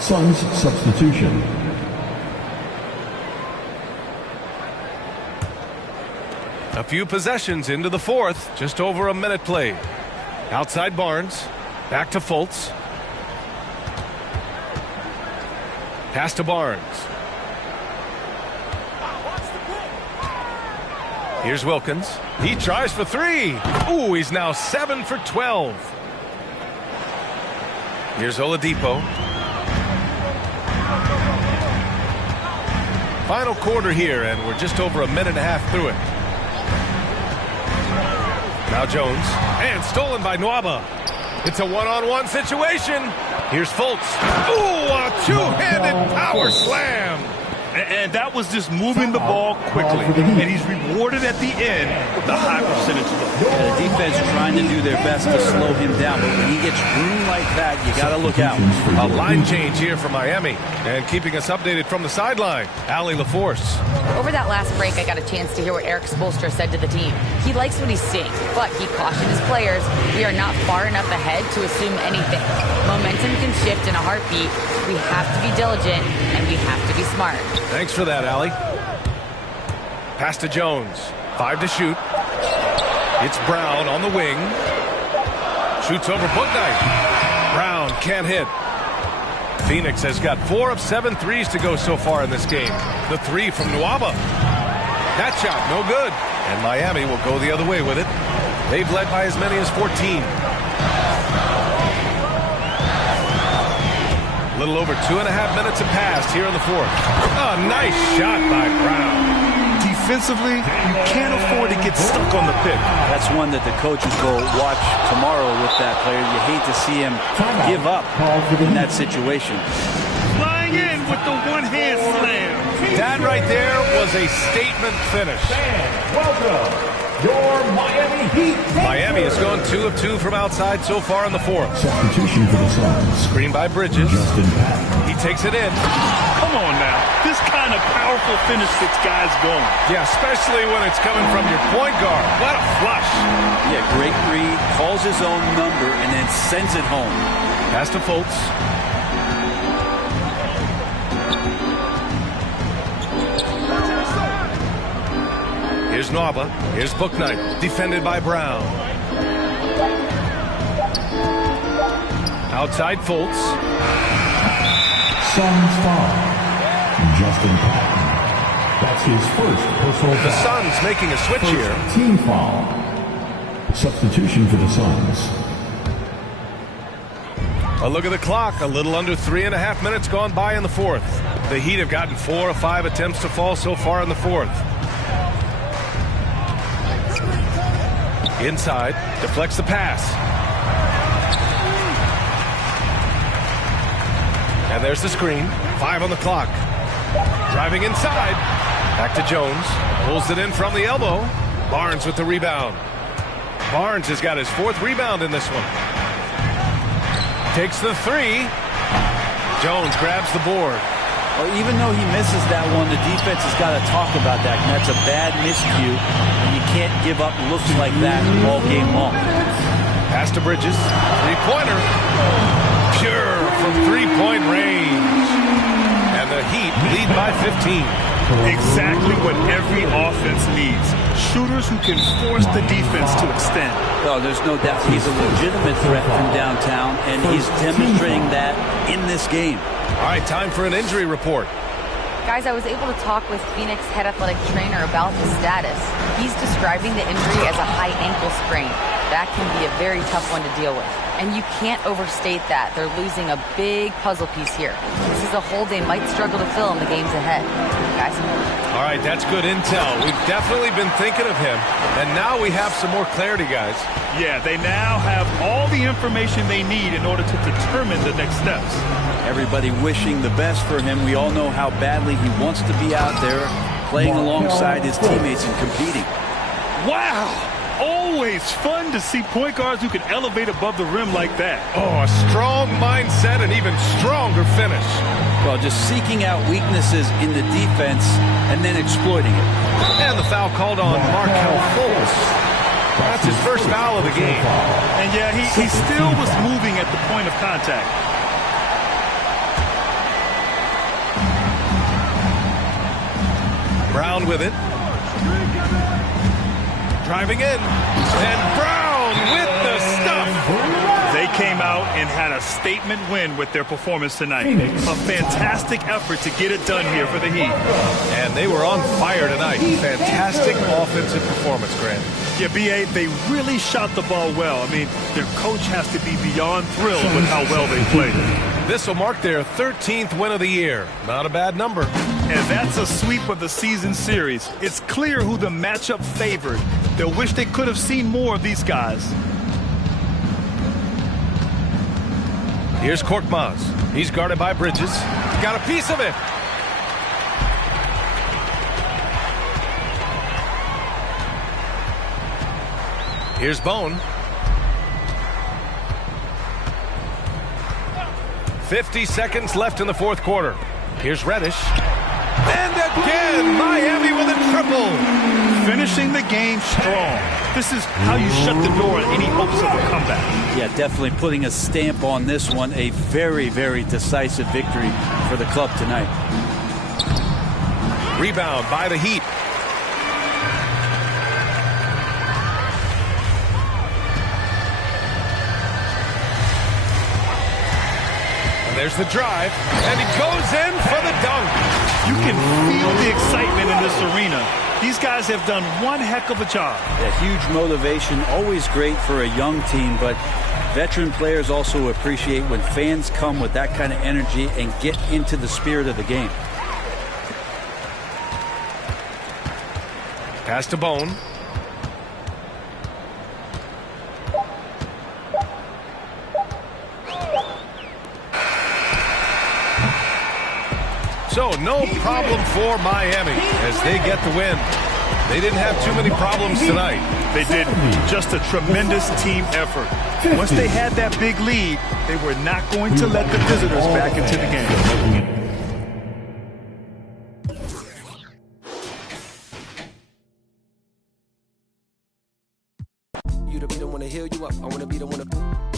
Suns substitution. A few possessions into the fourth, just over a minute played. Outside Barnes, back to Fultz. Pass to Barnes. Here's Wilkins. He tries for three. Ooh, he's now 7 for 12. Here's Oladipo. Final quarter here, and we're just over a minute and a half through it. Now Jones, and stolen by Nwaba. It's a one-on-one situation. Here's Fultz. Ooh, a two-handed power slam. And that was just moving the ball quickly. And he's rewarded at the end with a high percentage look. Yeah, the defense trying to do their best to slow him down. But when he gets room like that, you got to look out. A line change here for Miami. And keeping us updated from the sideline, Allie LaForce. Over that last break, I got a chance to hear what Eric Spoelstra said to the team. He likes what he's seeing, but he cautioned his players, we are not far enough ahead to assume anything. Momentum can shift in a heartbeat. We have to be diligent, and we have to be smart. Thanks for that, Allie. Pass to Jones. 5 to shoot. It's Brown on the wing. Shoots over Bouknight. Brown can't hit. Phoenix has got 4 of 7 threes to go so far in this game. The 3 from Nwaba. That shot, no good. And Miami will go the other way with it. They've led by as many as 14. A little over 2.5 minutes have passed here in the fourth. Oh, nice shot by Brown. Defensively, you can't afford to get stuck on the pick. That's one that the coaches will watch tomorrow with that player. You hate to see him give up in that situation. Flying in with the one-hand slam. That right there was a statement finish. Welcome, your Miami Heat. Miami has gone 2 of 2 from outside so far in the fourth. Substitution for the Suns. Screen by Bridges. He takes it in. Come on now. This kind of powerful finish gets guys going. Yeah, especially when it's coming from your point guard. What a flush. Yeah, great read. Calls his own number and then sends it home. Pass to Fultz. Here's Nwaba. Here's Bouknight. Defended by Brown. Outside Fultz. Suns foul. Justin Patton. That's his first personal foul. The Suns making a switch here. Team foul. Substitution for the Suns. A look at the clock. A little under 3.5 minutes gone by in the fourth. The Heat have gotten 4 of 5 attempts to fall so far in the fourth. Inside, deflects the pass. And there's the screen. 5 on the clock. Driving inside. Back to Jones. Pulls it in from the elbow. Barnes with the rebound. Barnes has got his 4th rebound in this one. Takes the 3. Jones grabs the board. Well, even though he misses that one, the defense has got to talk about that. And that's a bad miscue. And you can't give up looks like that all game long. Pass to Bridges. 3-pointer. Pure from 3-point range. And the Heat lead by 15. Exactly what every offense needs. Shooters who can force the defense to extend. Well, there's no doubt he's a legitimate threat from downtown, and he's demonstrating that in this game. All right, time for an injury report. Guys, I was able to talk with Phoenix head athletic trainer about the status. He's describing the injury as a high ankle sprain. That can be a very tough one to deal with. And you can't overstate that. They're losing a big puzzle piece here. This is a hole they might struggle to fill in the games ahead. Guys? All right, that's good intel. We've definitely been thinking of him. And now we have some more clarity, guys. Yeah, they now have all the information they need in order to determine the next steps. Everybody wishing the best for him. We all know how badly he wants to be out there playing alongside his teammates and competing. Wow! Always fun to see point guards who can elevate above the rim like that. Oh, a strong mindset and even stronger finish. Well, just seeking out weaknesses in the defense and then exploiting it. And the foul called on Markelle Fultz. That's his first foul of the game. And yeah, he still was moving at the point of contact. Brown with it. Driving in. And Brown with the stuff. They came out and had a statement win with their performance tonight. A fantastic effort to get it done here for the Heat. And they were on fire tonight. Fantastic offensive performance, Grant. Yeah, B.A., they really shot the ball well. I mean, their coach has to be beyond thrilled with how well they played. This will mark their 13th win of the year. Not a bad number. And that's a sweep of the season series. It's clear who the matchup favored. They'll wish they could have seen more of these guys. Here's Korkmaz. He's guarded by Bridges. Got a piece of it. Here's Bone. 50 seconds left in the fourth quarter. Here's Reddish. And again, Miami with a triple. Finishing the game strong. This is how you shut the door on any hopes of a comeback. Yeah, definitely putting a stamp on this one. A very, very decisive victory for the club tonight. Rebound by the Heat. And there's the drive. And he goes in for the dunk. You can feel the excitement in this arena. These guys have done one heck of a job. A huge motivation, always great for a young team, but veteran players also appreciate when fans come with that kind of energy and get into the spirit of the game. Pass to Bone. So no problem for Miami as they get the win. They didn't have too many problems tonight. They didn't. Just a tremendous team effort. Once they had that big lead, they were not going to let the visitors back into the game. You to be the one to heal you up. I want to be the one to...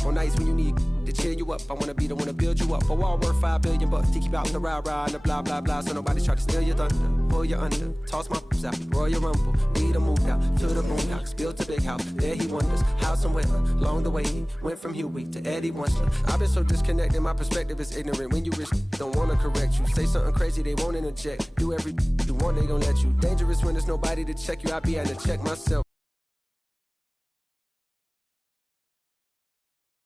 On nights when you need to cheer you up, I want to be the one to build you up. A wall worth $5 billion to keep out the rah-rah and the blah-blah-blah. So nobody's try to steal your thunder, pull you under, toss my f***s out, Royal Rumble. We done moved out to the boondocks, built a big house. There he wonders how some weather. Along the way he went from Huey to Eddie Winsler. I've been so disconnected, my perspective is ignorant. When you rich, don't want to correct you. Say something crazy, they won't interject. Do every you want, they gon' let you. Dangerous when there's nobody to check you. I be having to check myself.